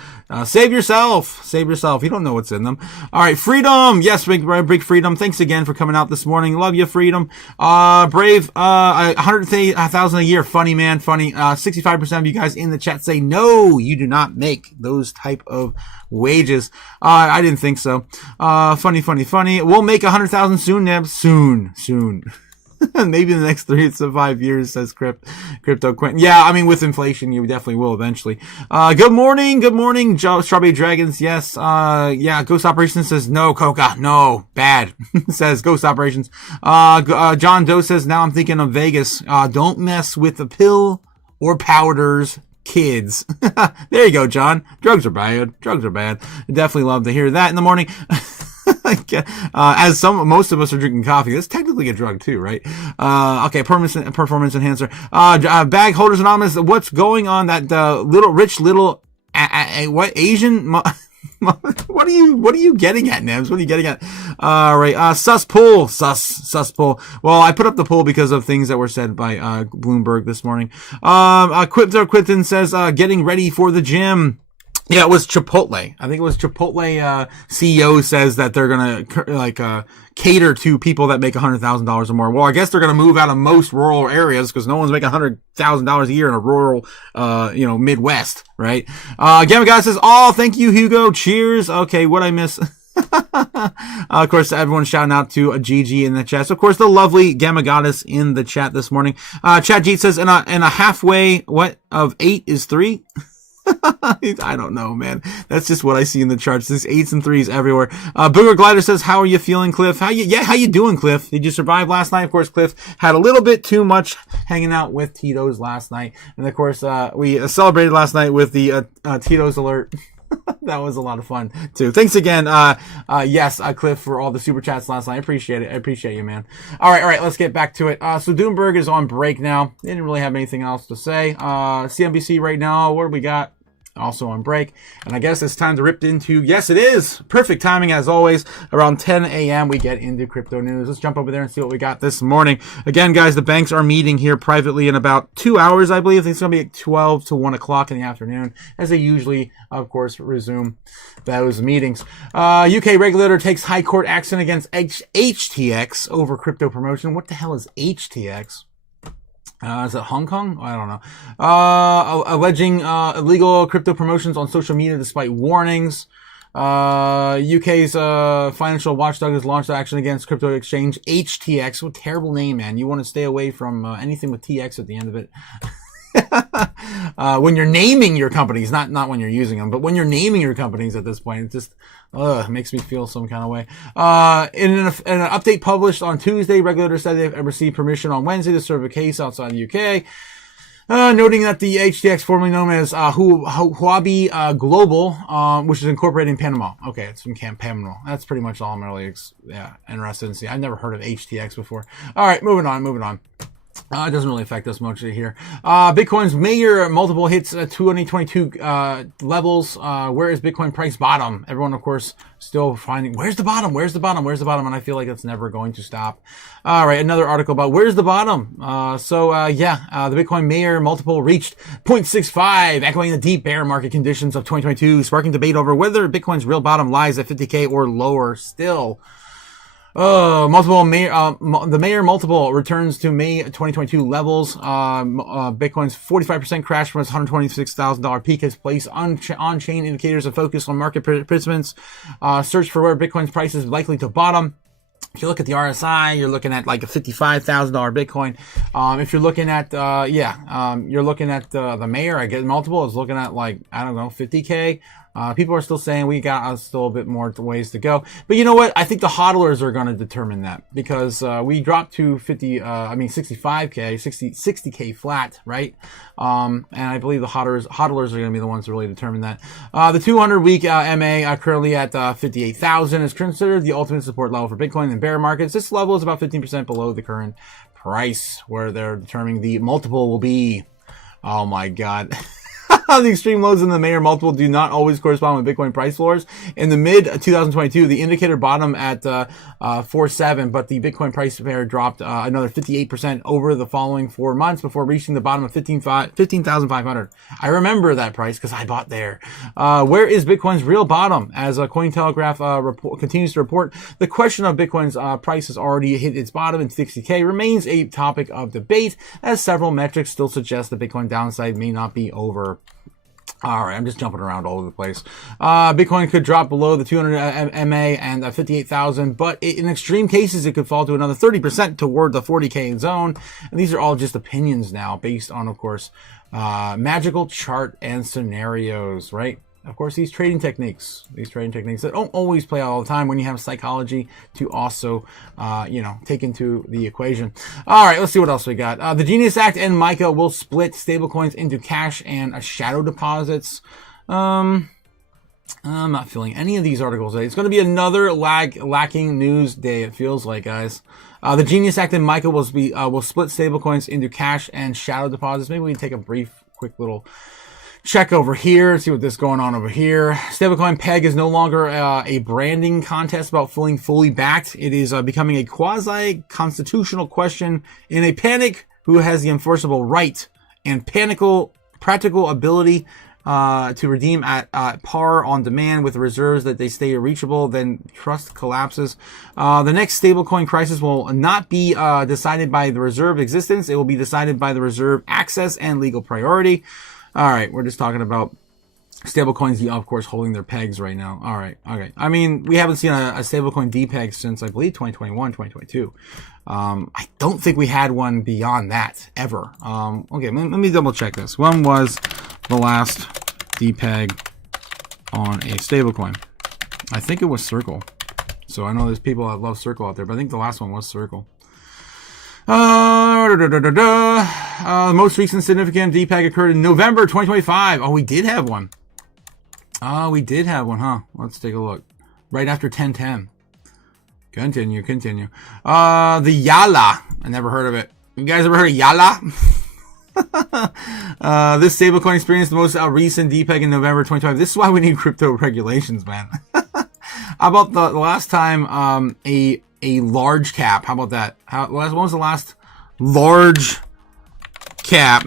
Save yourself. You don't know what's in them. All right, Freedom. Yes, big Freedom. Thanks again for coming out this morning. Love you, Freedom. Brave. 100,000 a year. Funny, man. Funny. 65% of you guys in the chat say no. You do not make those type of wages. I didn't think so. Funny. We'll make 100,000 soon, Neb. Soon. Maybe in the next 3 to 5 years, says Crypto Quentin. Yeah, I mean, with inflation, you definitely will eventually. Good morning, Strawberry Dragons. Yes, Ghost Operations says no, Coca, no, bad. Says Ghost Operations. John Doe says, now I'm thinking of Vegas. Don't mess with the pill or powders, kids. There you go, John. Drugs are bad. Definitely love to hear that in the morning. As most of us are drinking coffee, that's technically a drug too, right? Okay, performance enhancer. Bag Holders Anonymous. What's going on? That what Asian? What are you getting at, Nebs? What are you getting at? All right, sus poll. Well, I put up the poll because of things that were said by Bloomberg this morning. Quinton says getting ready for the gym. Yeah, it was Chipotle. I think it was Chipotle CEO says that they're gonna cater to people that make $100,000 or more. Well, I guess they're gonna move out of most rural areas because no one's making $100,000 a year in a rural, Midwest, right? Gamma Guy says, "Oh, thank you, Hugo. Cheers." Okay, what I miss? Of course, everyone's shouting out to Gigi in the chat. So, of course, the lovely Gamma Goddess in the chat this morning. Chat G says, and a halfway of 8 is 3. I don't know, man. That's just what I see in the charts. There's 8s and 3s everywhere. Booger Glider says, how are you feeling, Cliff? How you doing, Cliff? Did you survive last night? Of course, Cliff had a little bit too much hanging out with Tito's last night. And of course, we celebrated last night with the Tito's alert. That was a lot of fun too. Thanks again. Yes, Cliff, for all the super chats last night. I appreciate it. I appreciate you, man. All right. Let's get back to it. So Doomberg is on break now. They didn't really have anything else to say. CNBC right now. What do we got? also on break. And I guess it's time to rip into, yes, it is. Perfect timing as always. Around 10 a.m. we get into crypto news. Let's jump over there and see what we got this morning. Again, guys, the banks are meeting here privately in about 2 hours, I believe. It's going to be at 12 to 1 o'clock in the afternoon, as they usually, of course, resume those meetings. UK regulator takes high court action against HTX over crypto promotion. What the hell is HTX? Is it Hong Kong? I don't know. Alleging illegal crypto promotions on social media despite warnings. UK's financial watchdog has launched action against crypto exchange HTX. What a terrible name, man. You want to stay away from anything with TX at the end of it. When you're naming your companies, not when you're using them, but when you're naming your companies at this point, it just makes me feel some kind of way. In an update published on Tuesday, regulators said they've received permission on Wednesday to serve a case outside the UK, noting that the HTX, formerly known as Huobi Global, which is incorporated in Panama. Okay, it's from Panama. That's pretty much all I'm really interested in seeing. I've never heard of HTX before. All right, moving on. It doesn't really affect us much here. Bitcoin's major multiple hits 2022 levels. Where is Bitcoin price bottom? Everyone, of course, still finding where's the bottom? And I feel like it's never going to stop. All right, another article about where's the bottom. The Bitcoin major multiple reached 0.65, echoing the deep bear market conditions of 2022, sparking debate over whether Bitcoin's real bottom lies at 50K or lower still. The Mayer multiple returns to May 2022 levels. Bitcoin's 45% crash from its $126,000 peak has placed on-chain indicators of focus on market participants. Search for where Bitcoin's price is likely to bottom. If you look at the RSI, you're looking at like a $55,000 Bitcoin. If you're looking at, you're looking at the Mayer, I guess multiple is looking at like, I don't know, 50K. People are still saying we got still a bit more ways to go. But you know what? I think the hodlers are going to determine that because we dropped to 65K, 60K flat, right? And I believe the hodlers are going to be the ones to really determine that. The 200-week MA currently at 58,000 is considered the ultimate support level for Bitcoin in bear markets. This level is about 15% below the current price where they're determining the multiple will be. Oh my God. The extreme lows in the Mayer multiple do not always correspond with Bitcoin price floors. In the mid-2022, the indicator bottomed at 4.7, but the Bitcoin price pair dropped another 58% over the following 4 months before reaching the bottom of 15,500. I remember that price because I bought there. Where is Bitcoin's real bottom? As Cointelegraph continues to report, the question of Bitcoin's price has already hit its bottom in 60K remains a topic of debate, as several metrics still suggest the Bitcoin downside may not be over. All right, I'm just jumping around all over the place. Bitcoin could drop below the 200 MA and 58,000, but in extreme cases, it could fall to another 30% toward the 40K zone. And these are all just opinions now based on, of course, magical chart and scenarios, right? Of course, these trading techniques that don't always play out all the time when you have psychology to also, take into the equation. All right, let's see what else we got. The Genius Act and MiCA will split stablecoins into cash and shadow deposits. I'm not feeling any of these articles today. It's going to be another lacking news day, it feels like, guys. The Genius Act and MiCA will split stablecoins into cash and shadow deposits. Maybe we can take a quick little check over here, see what this is going on over here. Stablecoin peg is no longer a branding contest about feeling fully backed. It is becoming a quasi-constitutional question in a panic who has the enforceable right and practical ability to redeem at par on demand with reserves that they stay reachable, then trust collapses. The next stablecoin crisis will not be decided by the reserve existence. It will be decided by the reserve access and legal priority. All right, we're just talking about stablecoins, of course, holding their pegs right now. All right, okay. I mean, we haven't seen a stablecoin depeg since, I believe, 2021, 2022. I don't think we had one beyond that, ever. Okay, let me double check this. When was the last depeg on a stablecoin? I think it was Circle. So I know there's people that love Circle out there, but I think the last one was Circle. The most recent significant depeg occurred in November 2025. Oh, we did have one. Huh? Let's take a look. Right after 1010. Continue. The Yala. I never heard of it. You guys ever heard of Yala? This stablecoin experienced the most recent DPEG in November 2020. This is why we need crypto regulations, man. How about the last time a large cap? How about that? When was the last large cap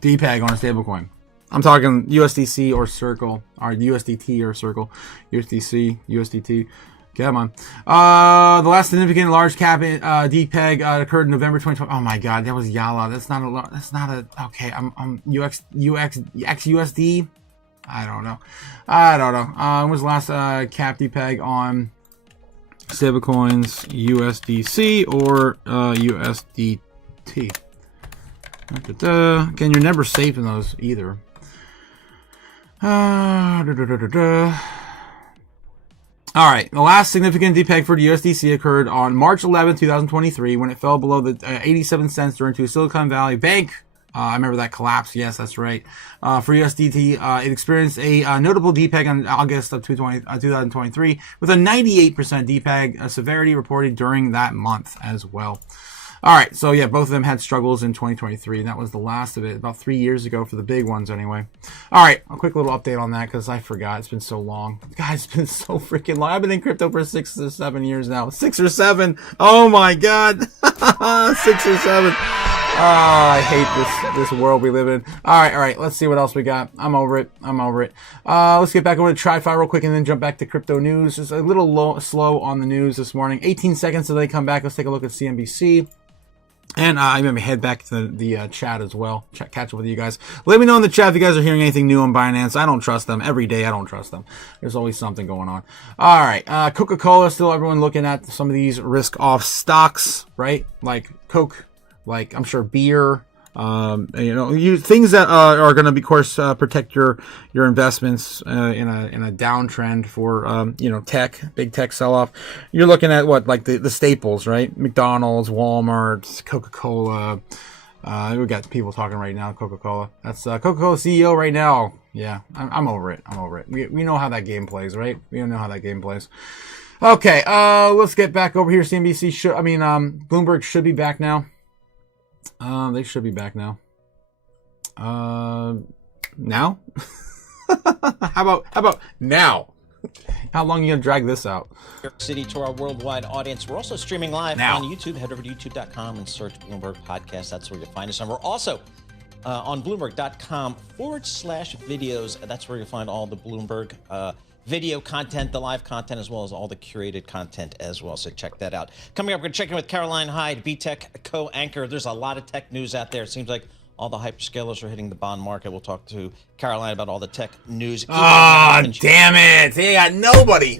DPEG on a stablecoin? I'm talking USDC or Circle, or USDT or Circle, USDC, USDT. Come on. The last significant large cap DPEG occurred in November 2020. Oh my God, that was Yala. That's not a. Okay, I'm XUSD. I don't know. When was the last cap DPEG on stablecoins, USDC or USDT? Again, you're never safe in those either. All right, the last significant DPEG for the USDC occurred on March 11, 2023, when it fell below the 87 cents during to Silicon Valley Bank. I remember that collapse. Yes, that's right. For USDT, it experienced a notable DPEG in August of 2023, with a 98% DPEG severity reported during that month as well. All right, so yeah, both of them had struggles in 2023, and that was the last of it, about 3 years ago for the big ones anyway. All right, a quick little update on that, because I forgot. It's been so long. Guys, it's been so freaking long. I've been in crypto for 6 or 7 years now. 6 or 7. Oh, my God. 6 or 7. Oh, I hate this world we live in. All right, let's see what else we got. I'm over it. Let's get back over to TradFi real quick and then jump back to crypto news. Just a little slow on the news this morning. 18 seconds till they come back. Let's take a look at CNBC. And I'm going to head back to the chat as well. Catch up with you guys. Let me know in the chat if you guys are hearing anything new on Binance. I don't trust them. Every day I don't trust them. There's always something going on. All right. Coca-Cola, still everyone looking at some of these risk-off stocks, right? Like Coke, like I'm sure beer. Things that are going to, of course, protect your investments in a downtrend for big tech sell-off. You're looking at what, like the staples, right? McDonald's, Walmart, Coca-Cola. We got people talking right now. Coca-Cola. That's Coca-Cola CEO right now. Yeah, I'm over it. We know how that game plays, right? We know how that game plays. Okay, let's get back over here. CNBC Bloomberg should be back now. They should be back now. Now? How about now? How long are you gonna drag this out? New York City to our worldwide audience. We're also streaming live on YouTube. Head over to youtube.com and search Bloomberg Podcast. That's where you'll find us. And we're also on Bloomberg.com/videos. That's where you'll find all the Bloomberg video content, the live content, as well as all the curated content as well. So check that out. Coming up, we're going to check in with Caroline Hyde, BTech co-anchor. There's a lot of tech news out there. It seems like all the hyperscalers are hitting the bond market. We'll talk to Caroline about all the tech news. Damn it. They got nobody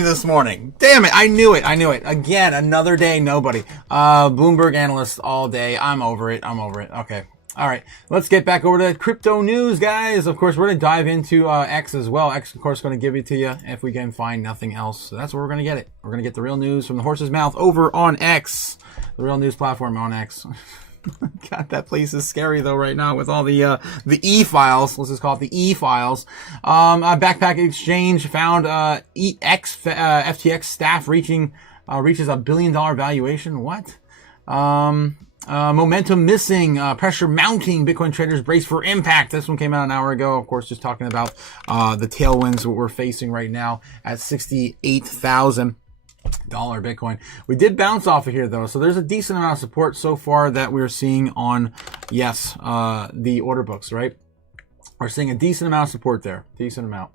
this morning. Damn it. I knew it. Again, another day, nobody. Bloomberg analysts all day. I'm over it. Okay. All right, let's get back over to crypto news, guys. Of course, we're going to dive into X as well. X, of course, going to give it to you if we can find nothing else. So that's where we're going to get it. We're going to get the real news from the horse's mouth over on X, the real news platform on X. God, that place is scary, though, right now with all the e-files. Let's just call it the e-files. Backpack Exchange found FTX staff reaches $1 billion valuation. What? Momentum missing, pressure mounting, Bitcoin traders brace for impact. This one came out an hour ago. Of course, just talking about the tailwinds that we're facing right now at $68,000 Bitcoin. We did bounce off of here, though, so there's a decent amount of support so far that we're seeing on, the order books, right? We're seeing a decent amount of support there. Decent amount.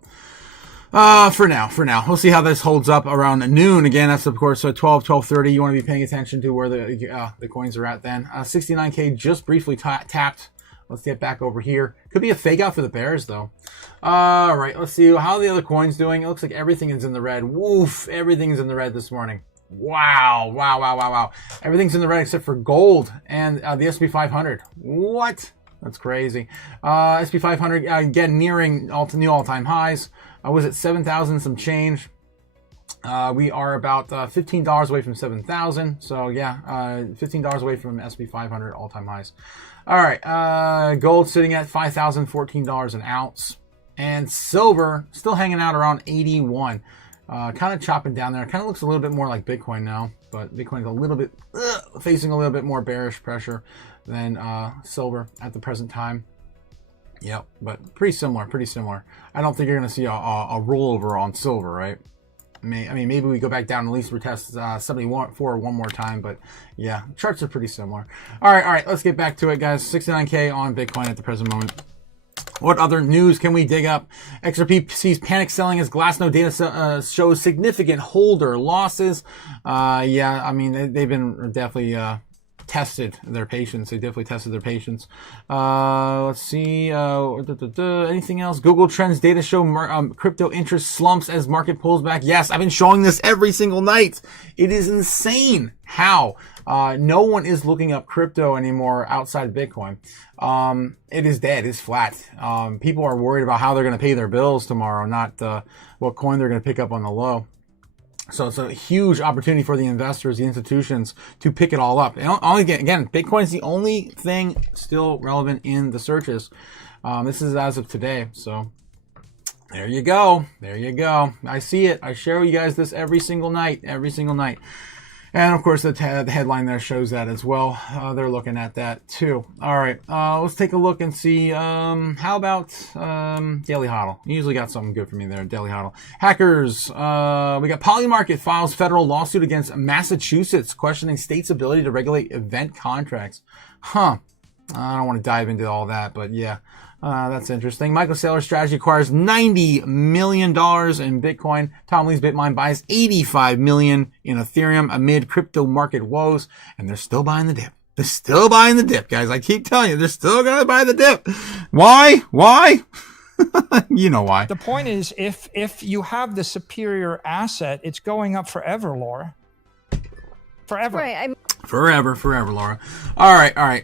For now. We'll see how this holds up around noon. Again, that's, of course, 12:30. You want to be paying attention to where the coins are at then. 69K just briefly tapped. Let's get back over here. Could be a fake out for the bears, though. All right, let's see how the other coins doing. It looks like everything is in the red. Woof, everything's in the red this morning. Wow. Everything's in the red except for gold and the SP 500. What? That's crazy. SP 500 again nearing new all-time highs. Was it 7,000 some change? We are about $15 away from 7,000. So yeah, $15 away from SP 500 all-time highs. All right, gold sitting at $5,014 an ounce, and silver still hanging out around 81. Kind of chopping down there. Kind of looks a little bit more like Bitcoin now, but Bitcoin's a little bit facing a little bit more bearish pressure than silver at the present time. Yep, but pretty similar, pretty similar. I don't think you're going to see a rollover on silver, right? I mean, maybe we go back down and at least retest 74 one more time, but yeah, charts are pretty similar. All right, let's get back to it, guys. 69K on Bitcoin at the present moment. What other news can we dig up? XRP sees panic selling as Glassnode data shows significant holder losses. Yeah, I mean, they've been definitely tested their patience. They definitely tested their patience. Let's see. Anything else? Google Trends data show crypto interest slumps as market pulls back. Yes, I've been showing this every single night. It is insane how no one is looking up crypto anymore outside Bitcoin. It is dead. It's flat. People are worried about how they're going to pay their bills tomorrow, not what coin they're going to pick up on the low. So it's a huge opportunity for the investors, the institutions, to pick it all up. And again, Bitcoin is the only thing still relevant in the searches. This is as of today. So there you go. There you go. I see it. I share with you guys this every single night. Every single night. And of course, the headline there shows that as well. They're looking at that too. All right, let's take a look and see. How about Daily Hodl? You usually got something good for me there, Daily Hodl. Hackers. We got Polymarket files federal lawsuit against Massachusetts, questioning state's ability to regulate event contracts. Huh. I don't want to dive into all that, but yeah. That's interesting. Michael Saylor's strategy acquires $90 million in Bitcoin. Tom Lee's Bitmine buys $85 million in Ethereum amid crypto market woes. And they're still buying the dip. They're still buying the dip, guys. I keep telling you, they're still going to buy the dip. Why? Why? You know why. The point is, if you have the superior asset, it's going up forever, Laura. Forever. Right. Forever, Laura. All right.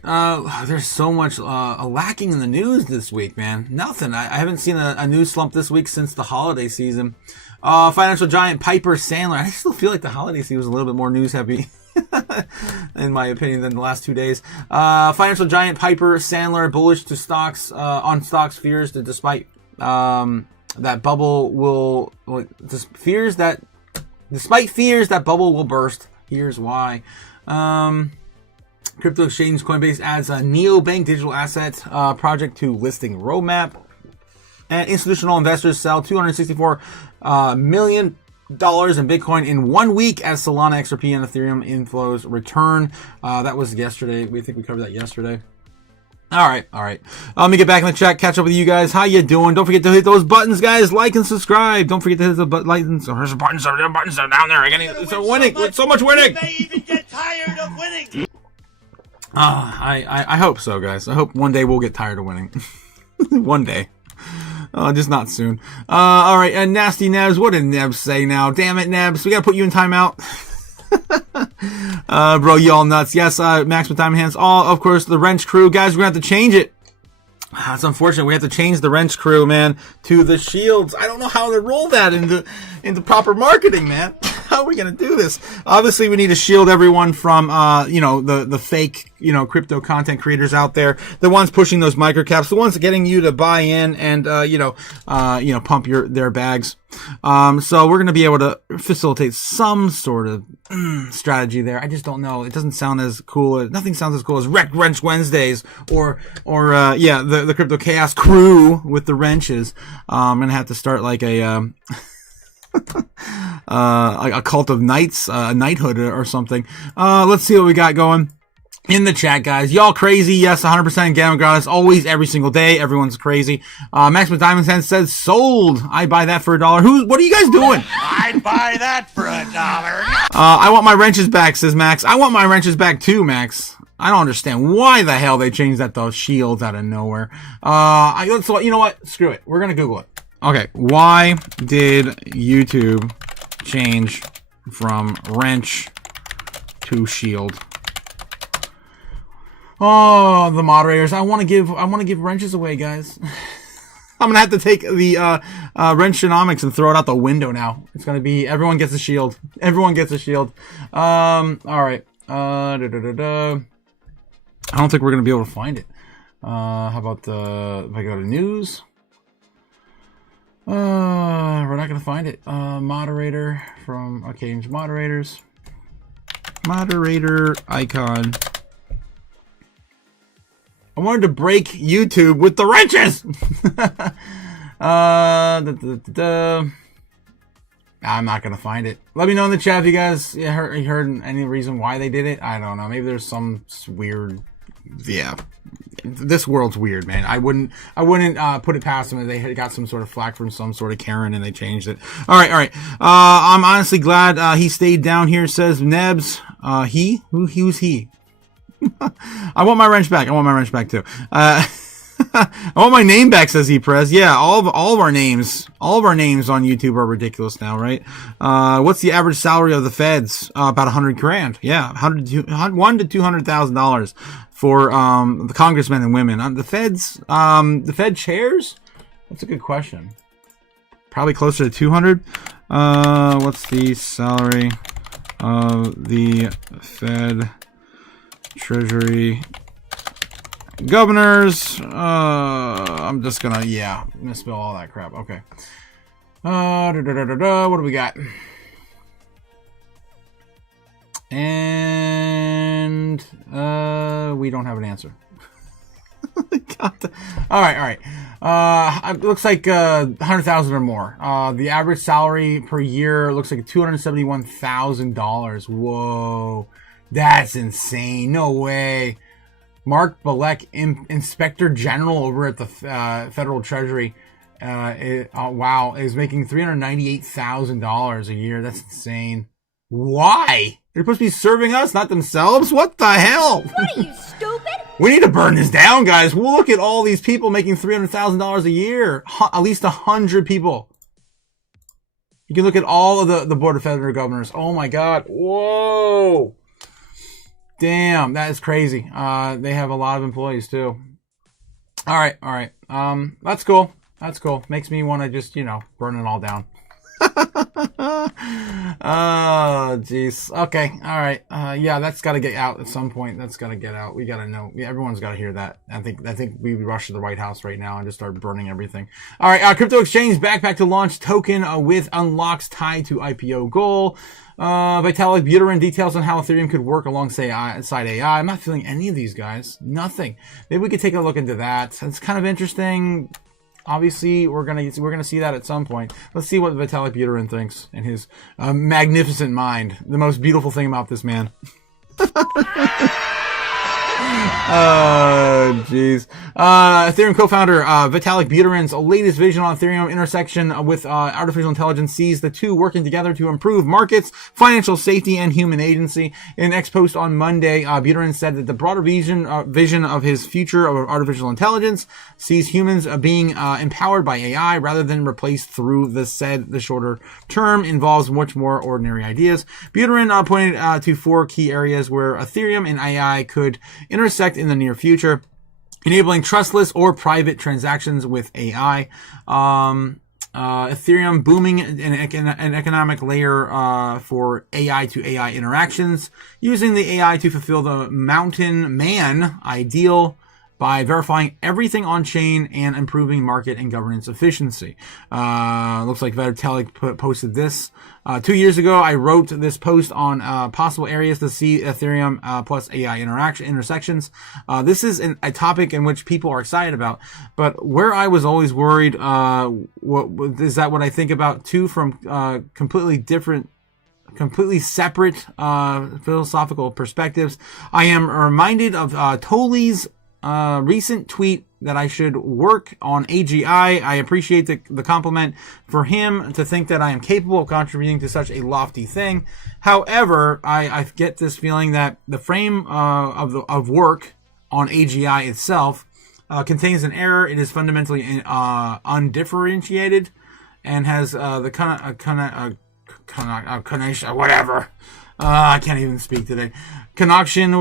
There's so much lacking in the news this week, man. Nothing. I haven't seen a news slump this week since the holiday season. Financial giant Piper Sandler. I still feel like the holiday season was a little bit more news heavy, in my opinion, than the last 2 days. Financial giant Piper Sandler bullish to stocks on stocks fears that despite that bubble will despite fears that bubble will burst. Here's why. Crypto exchange Coinbase adds a neobank digital asset project to listing roadmap. And institutional investors sell $264 million in Bitcoin in 1 week as Solana, XRP, and Ethereum inflows return. That was yesterday. We think we covered that yesterday. All right. Let me get back in the chat, catch up with you guys. How you doing? Don't forget to hit those buttons, guys. Like and subscribe. Don't forget to hit the buttons. There's the buttons are down there. It's winning. So much winning. You may even get tired of winning. I hope so, guys. I hope one day we'll get tired of winning. One day. Just not soon. All right. And Nasty Nebs. What did Nebs say now? Damn it, Nebs. We got to put you in timeout. Bro, you all nuts. Yes, Max with Diamond Hands. Of course, the wrench crew. Guys, we're going to have to change it. It's unfortunate. We have to change the wrench crew, man, to the shields. I don't know how to roll that into proper marketing, man. How are we going to do this? Obviously, we need to shield everyone from, the fake, crypto content creators out there. The ones pushing those microcaps. The ones getting you to buy in and, pump their bags. So we're going to be able to facilitate some sort of strategy there. I just don't know. It doesn't sound as cool. Nothing sounds as cool as Wrench Wednesdays or the Crypto Chaos crew with the wrenches. I'm going to have to start like a cult of knights, knighthood or something. Let's see what we got going in the chat, guys. Y'all crazy? Yes, 100% Gamma Goddess. Always, every single day. Everyone's crazy. Max with Diamond Sense says sold. I buy that for $1. What are you guys doing? I'd buy that for $1. I want my wrenches back, says Max. I want my wrenches back too, Max. I don't understand why the hell they changed that to shields out of nowhere. So you know what? Screw it. We're gonna Google it. Okay, why did YouTube change from wrench to shield? Oh, the moderators! I want to give wrenches away, guys. I'm gonna have to take the wrenchonomics and throw it out the window now. It's gonna be everyone gets a shield. Everyone gets a shield. All right. I don't think we're gonna be able to find it. How about if I go to news? We're not gonna find it. Moderator from change moderators. Moderator icon. I wanted to break YouTube with the wrenches. I'm not gonna find it. Let me know in the chat if you guys heard any reason why they did it. I don't know. Maybe there's some weird. Yeah, this world's weird, man. I wouldn't put it past them if they had got some sort of flack from some sort of Karen and they changed it. All right. I'm honestly glad he stayed down here. Says Nebs. Who's he? I want my wrench back. I want my wrench back too. I want my name back, says he press. Yeah, all of our names on YouTube are ridiculous now, right? What's the average salary of the feds? About $100,000. Yeah, $100,000 to $200,000 for the congressmen and women. The Fed chairs. That's a good question. Probably closer to 200. What's the salary of the Fed Treasury governors? I'm just gonna misspell all that crap. Okay. What do we got? And we don't have an answer. All right. It looks like 100,000 or more. The average salary per year looks like $271,000. Whoa, that's insane. No way. Mark Balek, Inspector General over at the Federal Treasury, is making $398,000 a year. That's insane. Why? They're supposed to be serving us, not themselves? What the hell? What are you, stupid? We need to burn this down, guys. We'll look at all these people making $300,000 a year. At least 100 people. You can look at all of the Board of Federal Governors. Oh my God. Whoa. Damn, that is crazy. They have a lot of employees too. All right. That's cool. Makes me want to just, burn it all down. Oh, jeez. Okay. All right. Yeah, that's got to get out at some point. That's got to get out. We got to know. Yeah, everyone's got to hear that. I think we rush to the White House right now and just start burning everything. All right. Crypto Exchange backpack to launch token with unlocks tied to IPO goal. Vitalik Buterin details on how Ethereum could work alongside AI. I'm not feeling any of these guys. Nothing. Maybe we could take a look into that. It's kind of interesting. Obviously, we're gonna see that at some point. Let's see what Vitalik Buterin thinks in his magnificent mind. The most beautiful thing about this man. Oh, jeez. Ethereum co-founder Vitalik Buterin's latest vision on Ethereum intersection with artificial intelligence sees the two working together to improve markets, financial safety, and human agency. In an X post on Monday, Buterin said that the broader vision of his future of artificial intelligence sees humans being empowered by AI rather than replaced through the shorter term involves much more ordinary ideas. Buterin pointed to four key areas where Ethereum and AI could intersect in the near future: enabling trustless or private transactions with AI, Ethereum booming an economic layer for AI to AI interactions, using the AI to fulfill the mountain man ideal by verifying everything on chain and improving market and governance efficiency. Looks like Vitalik posted this 2 years ago. I wrote this post on possible areas to see Ethereum plus AI intersections. This is a topic in which people are excited about, but where I was always worried what I think about too from completely separate philosophical perspectives. I am reminded of Tolly's recent tweet that I should work on AGI. I appreciate the compliment for him to think that I am capable of contributing to such a lofty thing. However, I get this feeling that the frame of work on AGI itself contains an error. It is fundamentally undifferentiated and has the connection, whatever. I can't even speak today. Connection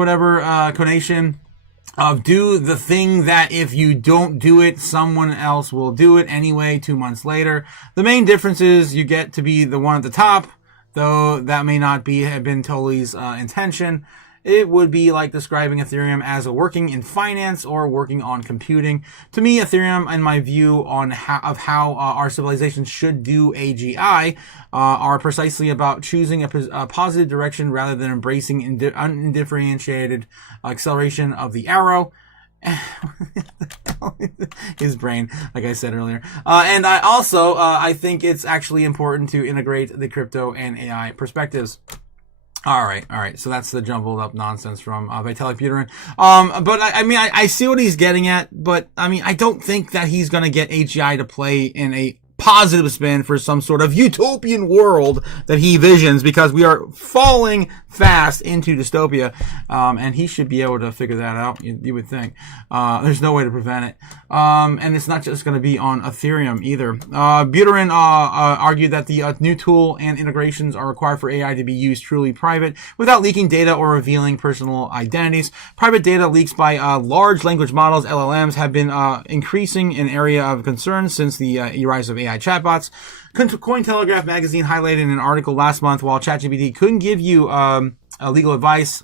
of do the thing that if you don't do it, someone else will do it anyway 2 months later. The main difference is you get to be the one at the top, though that may not have been Tolly's intention. It would be like describing Ethereum as working in finance or working on computing. To me, Ethereum and my view on how our civilization should do AGI are precisely about choosing a positive direction rather than embracing undifferentiated acceleration of the arrow. his brain, like I said earlier. And I think it's actually important to integrate the crypto and AI perspectives. All right. So that's the jumbled up nonsense from Vitalik Buterin. But I see what he's getting at, but I don't think that he's going to get AGI to play in a positive spin for some sort of utopian world that he visions, because we are falling fast into dystopia, and he should be able to figure that out, you would think. There's no way to prevent it, and it's not just going to be on Ethereum either. Buterin argued that the new tool and integrations are required for AI to be used truly private without leaking data or revealing personal identities. Private data leaks by large language models, LLMs, have been increasing an area of concern since the rise of AI chatbots. Cointelegraph magazine highlighted in an article last month, while ChatGPT couldn't give you legal advice,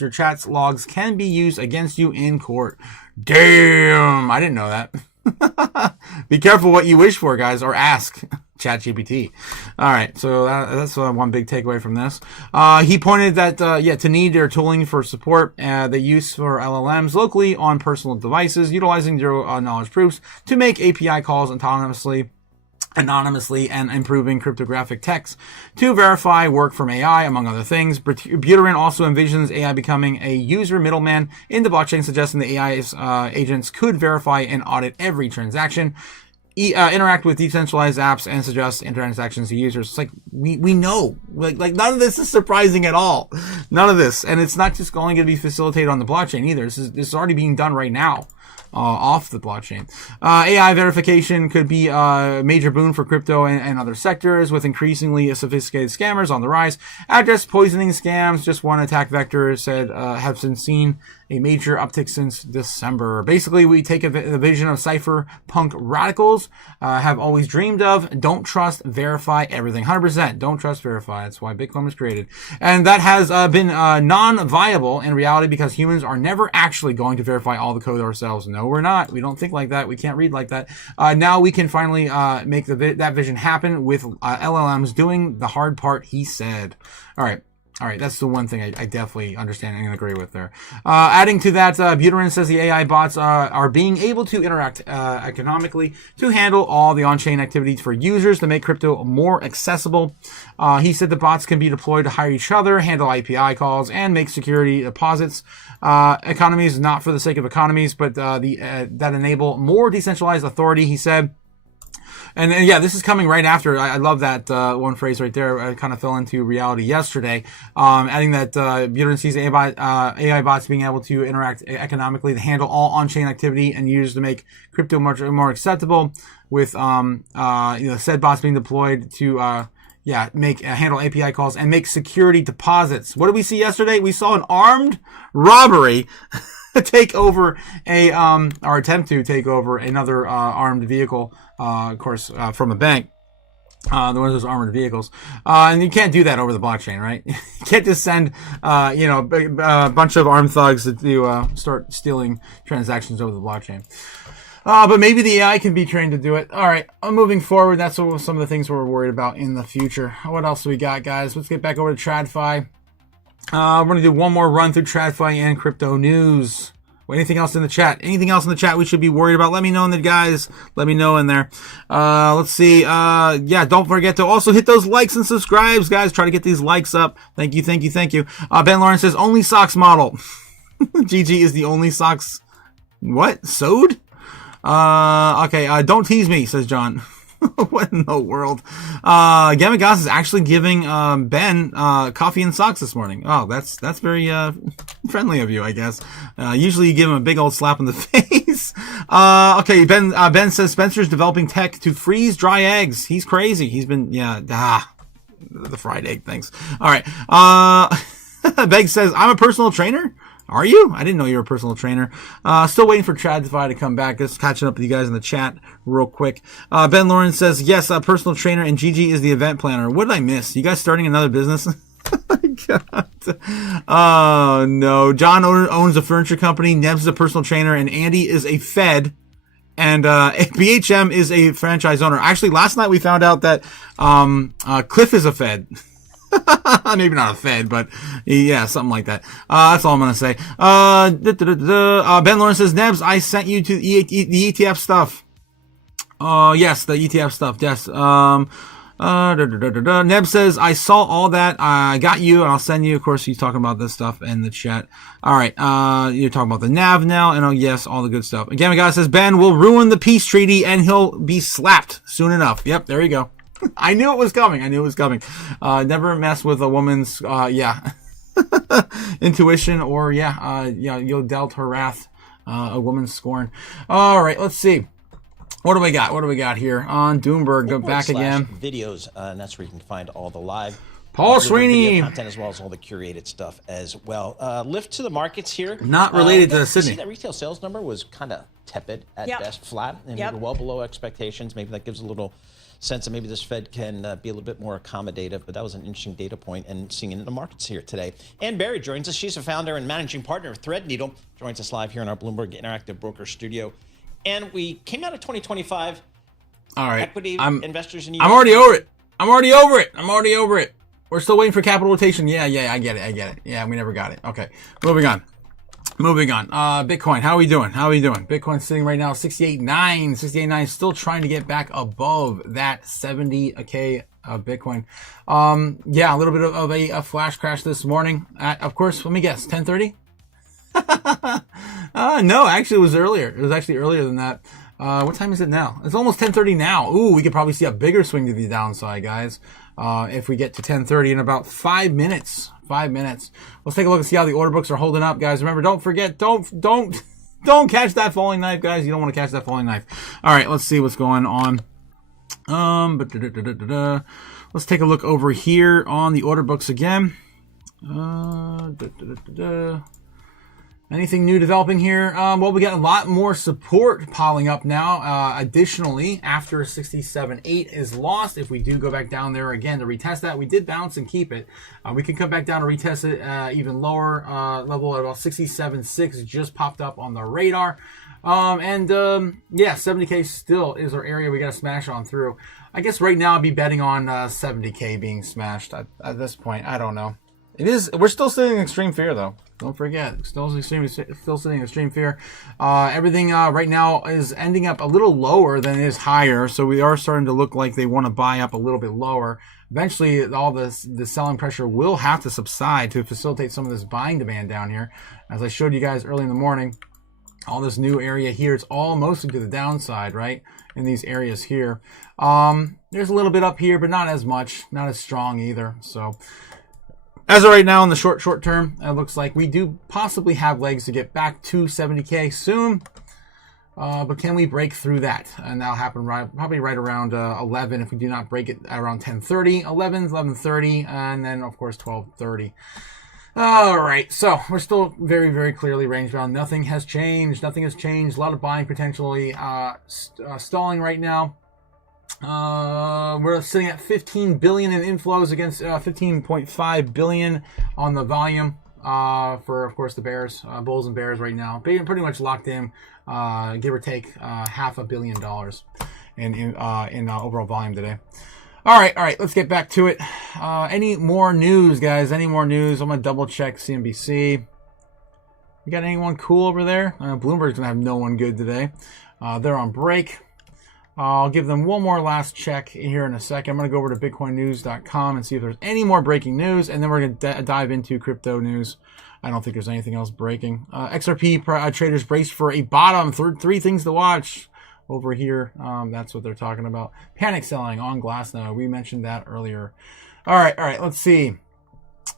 your chat's logs can be used against you in court. Damn, I didn't know that. Be careful what you wish for, guys, or ask ChatGPT. All right, so that's one big takeaway from this. He pointed that to need their tooling for support the use for LLMs locally on personal devices, utilizing zero knowledge proofs to make API calls anonymously and improving cryptographic text to verify work from AI, among other things. Buterin also envisions AI becoming a user middleman in the blockchain, suggesting the AI's agents could verify and audit every transaction, interact with decentralized apps, and suggest transactions to users. It's like, we know. Like none of this is surprising at all. None of this. And it's not just only going to be facilitated on the blockchain either. This is already being done right now. Off the blockchain. AI verification could be a major boon for crypto and other sectors, with increasingly sophisticated scammers on the rise. Address poisoning scams, just one attack vector, said have been seen a major uptick since December. Basically, we take the vision of cypherpunk radicals have always dreamed of. Don't trust, verify everything. 100%. Don't trust, verify. That's why Bitcoin was created. And that has been non-viable in reality, because humans are never actually going to verify all the code ourselves. No, we're not. We don't think like that. We can't read like that. Now we can finally make that vision happen with LLMs doing the hard part, he said. All right, that's the one thing I definitely understand and agree with there. Adding to that, Buterin says the AI bots are being able to interact economically to handle all the on-chain activities for users to make crypto more accessible. He said the bots can be deployed to hire each other, handle API calls, and make security deposits. Economies, not for the sake of economies, but that enable more decentralized authority, he said. And yeah, this is coming right after. I love that one phrase right there. I kind of fell into reality yesterday. Adding that Buterin sees AI bots being able to interact economically to handle all on-chain activity and used to make crypto much more acceptable. With said bots being deployed to handle API calls and make security deposits. What did we see yesterday? We saw an armed robbery take over or attempt to take over another armed vehicle, of course, from a bank. One of those armored vehicles. And you can't do that over the blockchain, right? You can't just send, a bunch of armed thugs to start stealing transactions over the blockchain. But maybe the AI can be trained to do it. All right, moving forward, that's some of the things we're worried about in the future. What else do we got, guys? Let's get back over to TradFi. We're going to do one more run through TradFi and crypto news. Anything else in the chat? Anything else in the chat we should be worried about? Let me know in there, guys. Let me know in there. Let's see. Don't forget to also hit those likes and subscribes, guys. Try to get these likes up. Thank you. Ben Lawrence says, only socks model. GG is the only socks. What? Sewed? Okay. Don't tease me, says John. What in the world? Gamagas is actually giving Ben coffee and socks this morning. Oh, that's very friendly of you, I guess. Usually you give him a big old slap in the face. Okay, Ben says Spencer's developing tech to freeze dry eggs. He's crazy. He's been the fried egg things. All right. Beg says, I'm a personal trainer. Are you? I didn't know you were a personal trainer. Still waiting for TradFi to come back. Just catching up with you guys in the chat real quick. Ben Lawrence says, yes, a personal trainer, and Gigi is the event planner. What did I miss? You guys starting another business? Oh my God. Oh no. John owns a furniture company. Neb's a personal trainer, and Andy is a Fed. And BHM is a franchise owner. Actually, last night we found out that Cliff is a Fed. Maybe not a Fed, but yeah, something like that. That's all I'm going to say. Ben Lawrence says, Nebs, I sent you to the ETF stuff. Yes, the ETF stuff. Yes. Neb says, I saw all that. I got you, and I'll send you. Of course, he's talking about this stuff in the chat. All right. You're talking about the NAV now, and oh, yes, all the good stuff. Again, my guy says, Ben will ruin the peace treaty, and he'll be slapped soon enough. Yep, there you go. I knew it was coming. Never mess with a woman's, intuition or, you'll dealt her wrath, a woman's scorn. All right, let's see. What do we got here on Doomberg? Go back again. Videos, and that's where you can find all the live Paul Sweeney content as well as all the curated stuff as well. Lift to the markets here. Not related to Sydney. See that retail sales number was kind of tepid at best, flat, and we were well below expectations. Maybe that gives a little sense that maybe this Fed can be a little bit more accommodative, but that was an interesting data point and seeing it in the markets here today. Ann Barry joins us. She's a founder and managing partner of Threadneedle, joins us live here in our Bloomberg Interactive Broker studio. And we came out of 2025. All right. Equity investors in I'm already over it. We're still waiting for capital rotation. Yeah, I get it. Yeah, we never got it. Okay, moving on. Bitcoin, how are we doing? Bitcoin's sitting right now 68.9, still trying to get back above that 70K Bitcoin. A little bit of a flash crash this morning at, of course, let me guess, 10:30? No, actually it was earlier. It was actually earlier than that. What time is it now? It's almost 10:30 now. Ooh, we could probably see a bigger swing to the downside, guys. If we get to 10:30 in about 5 minutes. 5 minutes. Let's take a look and see how the order books are holding up, guys. Remember, don't forget, don't catch that falling knife, guys. You don't want to catch that falling knife. All right, let's see what's going on. Let's take a look over here on the order books again. Anything new developing here? Well, we got a lot more support piling up now. Additionally, after 67.8 is lost, if we do go back down there again to retest that, we did bounce and keep it. We can come back down and retest it even lower level at about 67.6 just popped up on the radar. 70K still is our area we got to smash on through. I guess right now I'd be betting on 70K being smashed at this point. I don't know. We're still sitting in extreme fear, though. Don't forget, still sitting in extreme fear. Everything right now is ending up a little lower than it is higher, so we are starting to look like they want to buy up a little bit lower. Eventually, all the selling pressure will have to subside to facilitate some of this buying demand down here. As I showed you guys early in the morning, all this new area here, it's all mostly to the downside, right? In these areas here. There's a little bit up here, but not as much, not as strong either. So as of right now, in the short term, it looks like we do possibly have legs to get back to 70K soon. But can we break through that? And that'll happen probably right around 11 if we do not break it around 10:30, 11:30, and then, of course, 12:30. All right, so we're still very, very clearly range bound. Nothing has changed. A lot of buying potentially stalling right now. We're sitting at 15 billion in inflows against 15.5 billion on the volume for, of course, the bears, bulls and bears right now. Pretty much locked in, give or take $500 million in overall volume today. All right, let's get back to it. Any more news, guys? I'm gonna double check CNBC. You got anyone cool over there? Bloomberg's gonna have no one good today. They're on break. I'll give them one more last check here in a second. I'm going to go over to bitcoinnews.com and see if there's any more breaking news, and then we're going to dive into crypto news. I don't think there's anything else breaking. XRP traders braced for a bottom. Three things to watch over here. That's what they're talking about. Panic selling on Glassnode. We mentioned that earlier. All right. Let's see.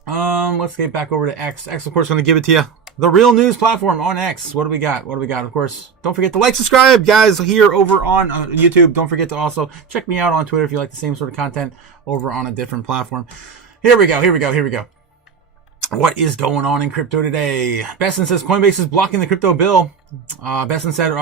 Let's get back over to X. X, of course, going to give it to you. The real news platform on X. What do we got? Of course, don't forget to like, subscribe, guys, here over on YouTube. Don't forget to also check me out on Twitter if you like the same sort of content over on a different platform. Here we go. What is going on in crypto today? Besson says Coinbase is blocking the crypto bill. Besson said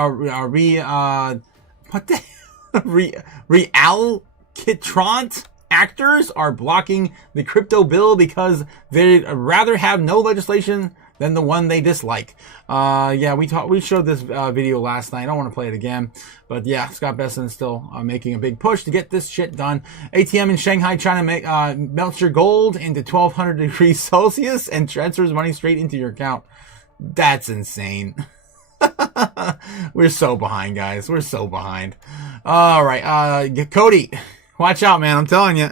realkitrant actors are blocking the crypto bill because they'd rather have no legislation than the one they dislike. Yeah, we showed this video last night. I don't want to play it again, but yeah, Scott Bessent is still making a big push to get this shit done. ATM in Shanghai trying to melt your gold into 1200 degrees Celsius and transfers money straight into your account. That's insane. We're so behind, guys. We're so behind. All right, Cody, watch out, man. I'm telling you.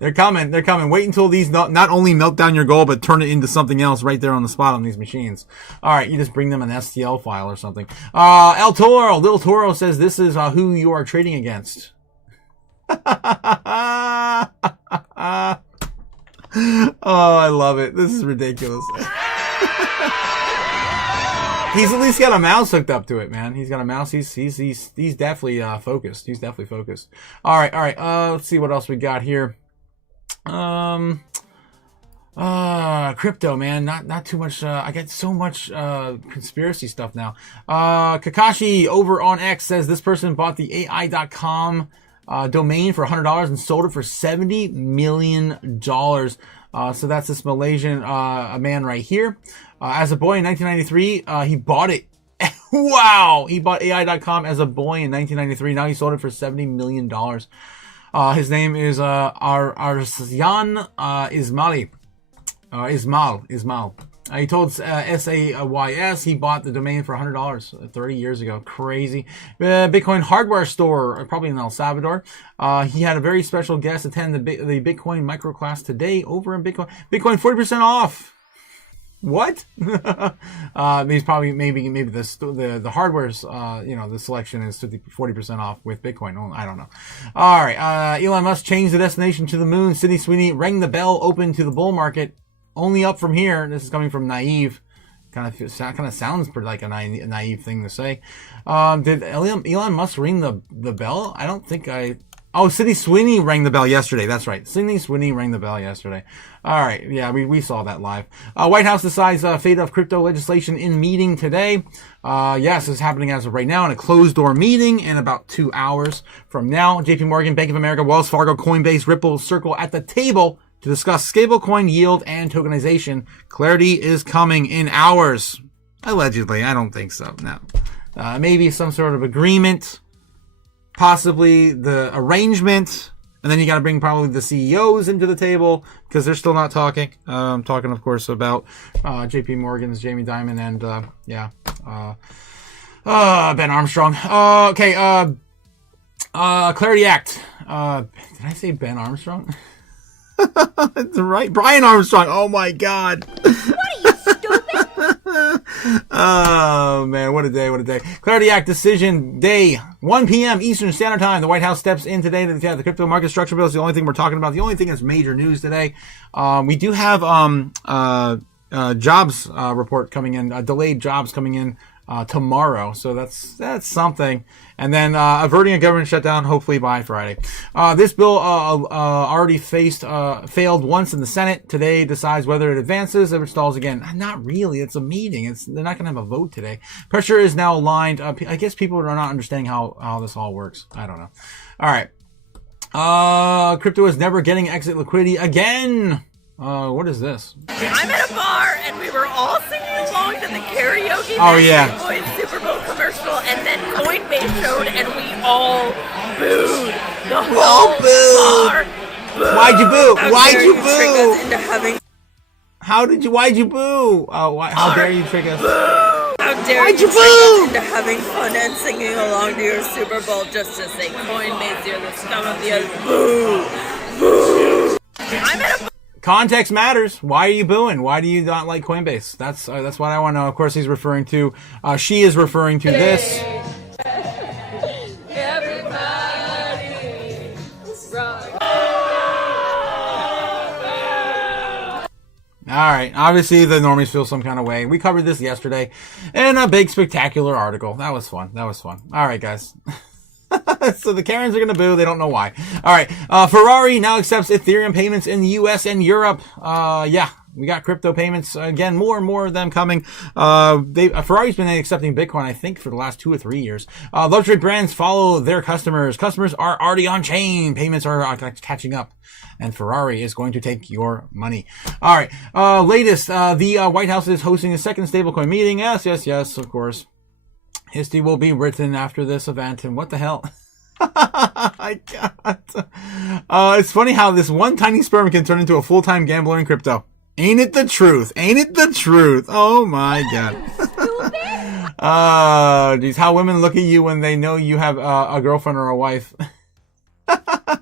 They're coming. They're coming. Wait until these not only melt down your gold, but turn it into something else right there on the spot on these machines. All right, you just bring them an STL file or something. El Toro, Little Toro says this is who you are trading against. Oh, I love it. This is ridiculous. He's at least got a mouse hooked up to it, man. He's got a mouse. He's definitely focused. He's definitely focused. All right. Let's see what else we got here. Crypto, man. Not too much. I get so much conspiracy stuff now. Kakashi over on X says this person bought the AI.com domain for $100 and sold it for $70 million. So that's this Malaysian man right here. As a boy in 1993, he bought it. Wow! He bought AI.com as a boy in 1993. Now he sold it for $70 million. His name is Arsyan Ismaili. Ismail. He told SAYS he bought the domain for $100 30 years ago. Crazy. Bitcoin hardware store, probably in El Salvador. He had a very special guest attend the Bitcoin microclass today over in Bitcoin. Bitcoin 40% off. What? He's probably maybe the hardware's the selection is 40% off with Bitcoin. Oh, I don't know. All right. Elon Musk changed the destination to the moon. Sydney Sweeney rang the bell open to the bull market. Only up from here. This is coming from Naive. Kind of sounds pretty like a naive thing to say. Did Elon Musk ring the bell? I don't think I. Oh, Sydney Sweeney rang the bell yesterday. That's right. Sydney Sweeney rang the bell yesterday. All right. Yeah, we saw that live. White House decides fate of crypto legislation in meeting today. Yes, this is happening as of right now in a closed door meeting in about 2 hours from now. JP Morgan, Bank of America, Wells Fargo, Coinbase, Ripple, Circle at the table to discuss stablecoin yield and tokenization. Clarity is coming in hours. Allegedly. I don't think so. No. Maybe some sort of agreement. Possibly the arrangement, and then you got to bring probably the CEOs into the table because they're still not talking. I'm talking, of course, about JP Morgan's Jamie Dimon and Ben Armstrong. Clarity Act. Did I say Ben Armstrong? That's right, Brian Armstrong. Oh my God. What are you, stupid? Oh man, what a day, what a day. Clarity Act decision day, 1 p.m. Eastern Standard Time. The White House steps in today to the crypto market structure bill. Is the only thing we're talking about. The only thing that's major news today. We do have jobs report coming in, delayed jobs coming in tomorrow. So that's something. And then averting a government shutdown hopefully by Friday. This bill already failed once in the Senate. Today decides whether it advances or it stalls again. Not really. It's a meeting. They're not going to have a vote today. Pressure is now aligned. I guess people are not understanding how this all works. I don't know. All right. Crypto is never getting exit liquidity again. What is this? I'm at a bar and we were all singing along to the karaoke Boys Super Bowl commercial, and then Coinbase showed and we all booed. The whole bar booed. Why'd you boo? Why'd you Trick boo? us into having Why'd you boo? How dare you trick us? How dare you trick us into having fun and singing along to your Super Bowl just to say Coinbase, you're the scum of the earth. Boo! Boo! I'm at a Context matters. Why are you booing? Why do you not like Coinbase? That's what I want to know. Of course, he's referring to. She is referring to this. All right. Obviously, the normies feel some kind of way. We covered this yesterday in a big, spectacular article. That was fun. All right, guys. So the Karens are going to boo. They don't know why. All right. Ferrari now accepts Ethereum payments in the U.S. and Europe. Yeah. We got crypto payments again, more and more of them coming. Ferrari's been accepting Bitcoin, I think, for the last 2 or 3 years. Luxury brands follow their customers. Customers are already on chain. Payments are catching up, and Ferrari is going to take your money. All right. Latest, the White House is hosting a second stablecoin meeting. Yes, of course. History will be written after this event, and what the hell? I can't. It's funny how this one tiny sperm can turn into a full-time gambler in crypto. Ain't it the truth? Ain't it the truth? Oh my god. Geez, how women look at you when they know you have a girlfriend or a wife.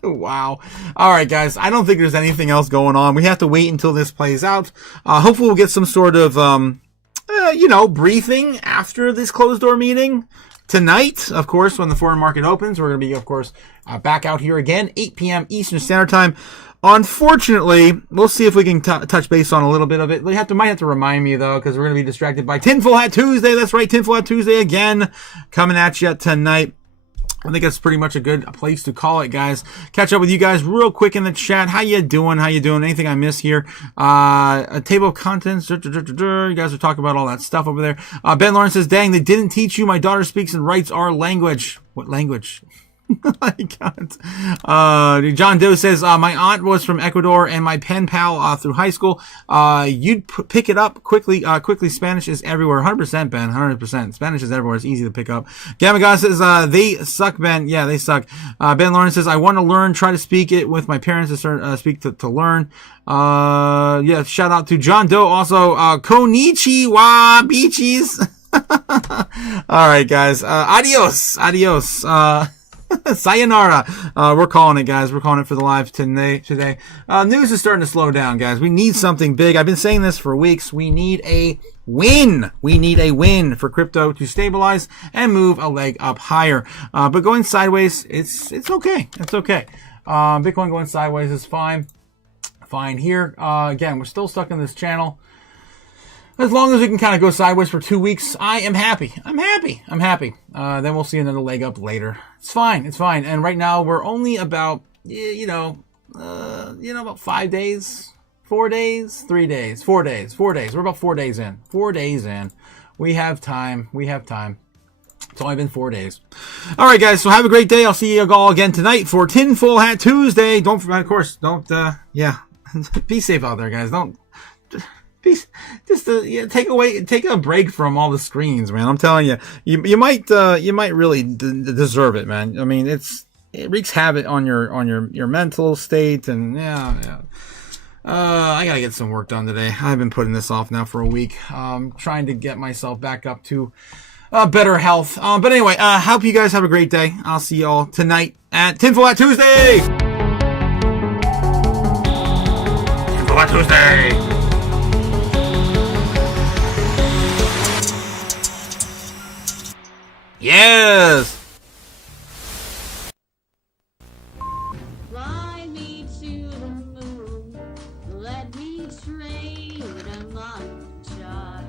Wow. All right, guys. I don't think there's anything else going on. We have to wait until this plays out. Hopefully we'll get some sort of, briefing after this closed door meeting. Tonight, of course, when the foreign market opens, we're going to be, of course, back out here again, 8 p.m. Eastern Standard Time. Unfortunately, we'll see if we can touch base on a little bit of it. Might have to remind me, though, because we're going to be distracted by Tinfoil Hat Tuesday. That's right, Tinfoil Hat Tuesday again, coming at you tonight. I think that's pretty much a good place to call it, guys. Catch up with you guys real quick in the chat. How you doing? Anything I miss here? A table of contents. You guys are talking about all that stuff over there. Ben Lawrence says, dang, they didn't teach you. My daughter speaks and writes our language. What language? I can't. John Doe says, my aunt was from Ecuador and my pen pal through high school. You'd pick it up quickly. Spanish is everywhere. 100%, Ben. 100%. Spanish is everywhere. It's easy to pick up. Gamma God says, they suck, Ben. Yeah, they suck. Ben Lawrence says, I want to learn. Try to speak it with my parents to speak to learn. Yeah, shout out to John Doe. Also, konnichiwa, beachies. All right, guys. Adios. Sayonara. We're calling it, guys. We're calling it for the live today. News is starting to slow down, guys. We need something big. I've been saying this for weeks. We need a win. We need a win for crypto to stabilize and move a leg up higher. But going sideways, it's okay. It's okay. Bitcoin going sideways is fine. Fine here. Again, we're still stuck in this channel. As long as we can kind of go sideways for 2 weeks, I am happy. I'm happy. Then we'll see another leg up later. It's fine. And right now we're only about, about 5 days, 4 days, 3 days, 4 days. We're about 4 days in. 4 days in. We have time. It's only been 4 days. All right, guys. So have a great day. I'll see you all again tonight for Tinfoil Hat Tuesday. Don't forget, of course, be safe out there, guys. Take a break from all the screens, man. I'm telling you, you might really deserve it, man. I mean, it wreaks havoc on your mental state, and I gotta get some work done today. I've been putting this off now for a week, trying to get myself back up to better health. But anyway, hope you guys have a great day. I'll see you all tonight at Tinfoil Hat Tuesday. Tinfoil Hat Tuesday. Yes! Fly me to the moon, let me trade among the stars.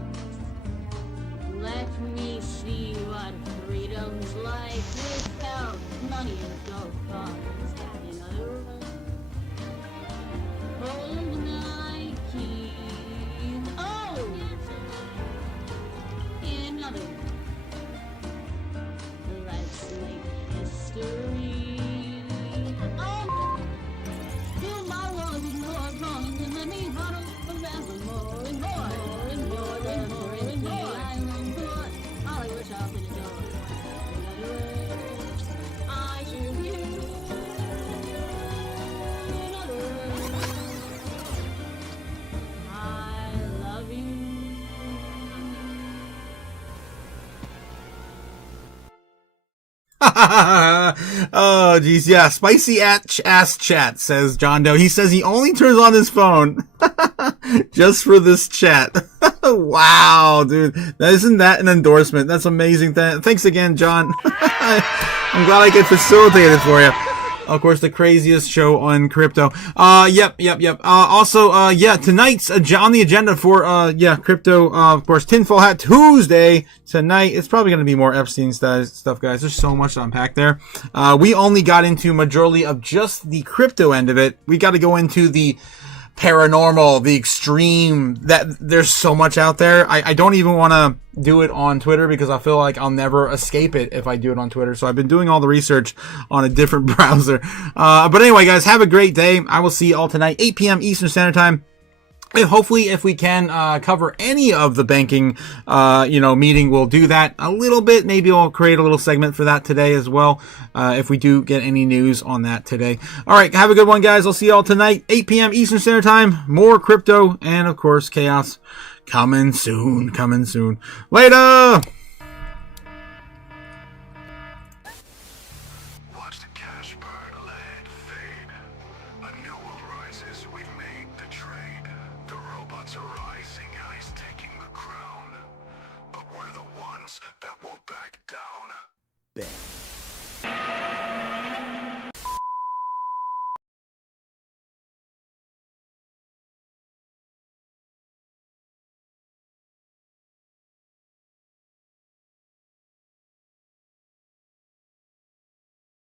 Let me see what freedom's like without money and gold bars. In other words, hold my key. Oh! In other words, let's make history. Oh, fill my world with more songs and let me huddle forevermore and more and more and more and more. I long for Hollywood shop in the door. In other words, I choose you. In other words, I love you. Oh, geez, yeah. Spicy ass chat, says John Doe. He says he only turns on his phone just for this chat. Wow, dude. Isn't that an endorsement? That's amazing. Thanks again, John. I'm glad I could facilitate it for you. Of course, the craziest show on crypto. Yep. Also, tonight's on the agenda for, crypto, of course, Tinfoil Hat Tuesday. Tonight, it's probably going to be more Epstein stuff, guys. There's so much to unpack there. We only got into majority of just the crypto end of it. We got to go into the paranormal, the extreme, that there's so much out there. I don't even want to do it on Twitter because I feel like I'll never escape it if I do it on Twitter. So I've been doing all the research on a different browser. But anyway, guys, have a great day. I will see you all tonight, 8 p.m. Eastern Standard Time. And hopefully, if we can cover any of the banking, meeting, we'll do that a little bit. Maybe I'll create a little segment for that today as well, if we do get any news on that today. All right, have a good one, guys. I'll see you all tonight, 8 p.m. Eastern Standard Time. More crypto and, of course, chaos coming soon. Later! Bet.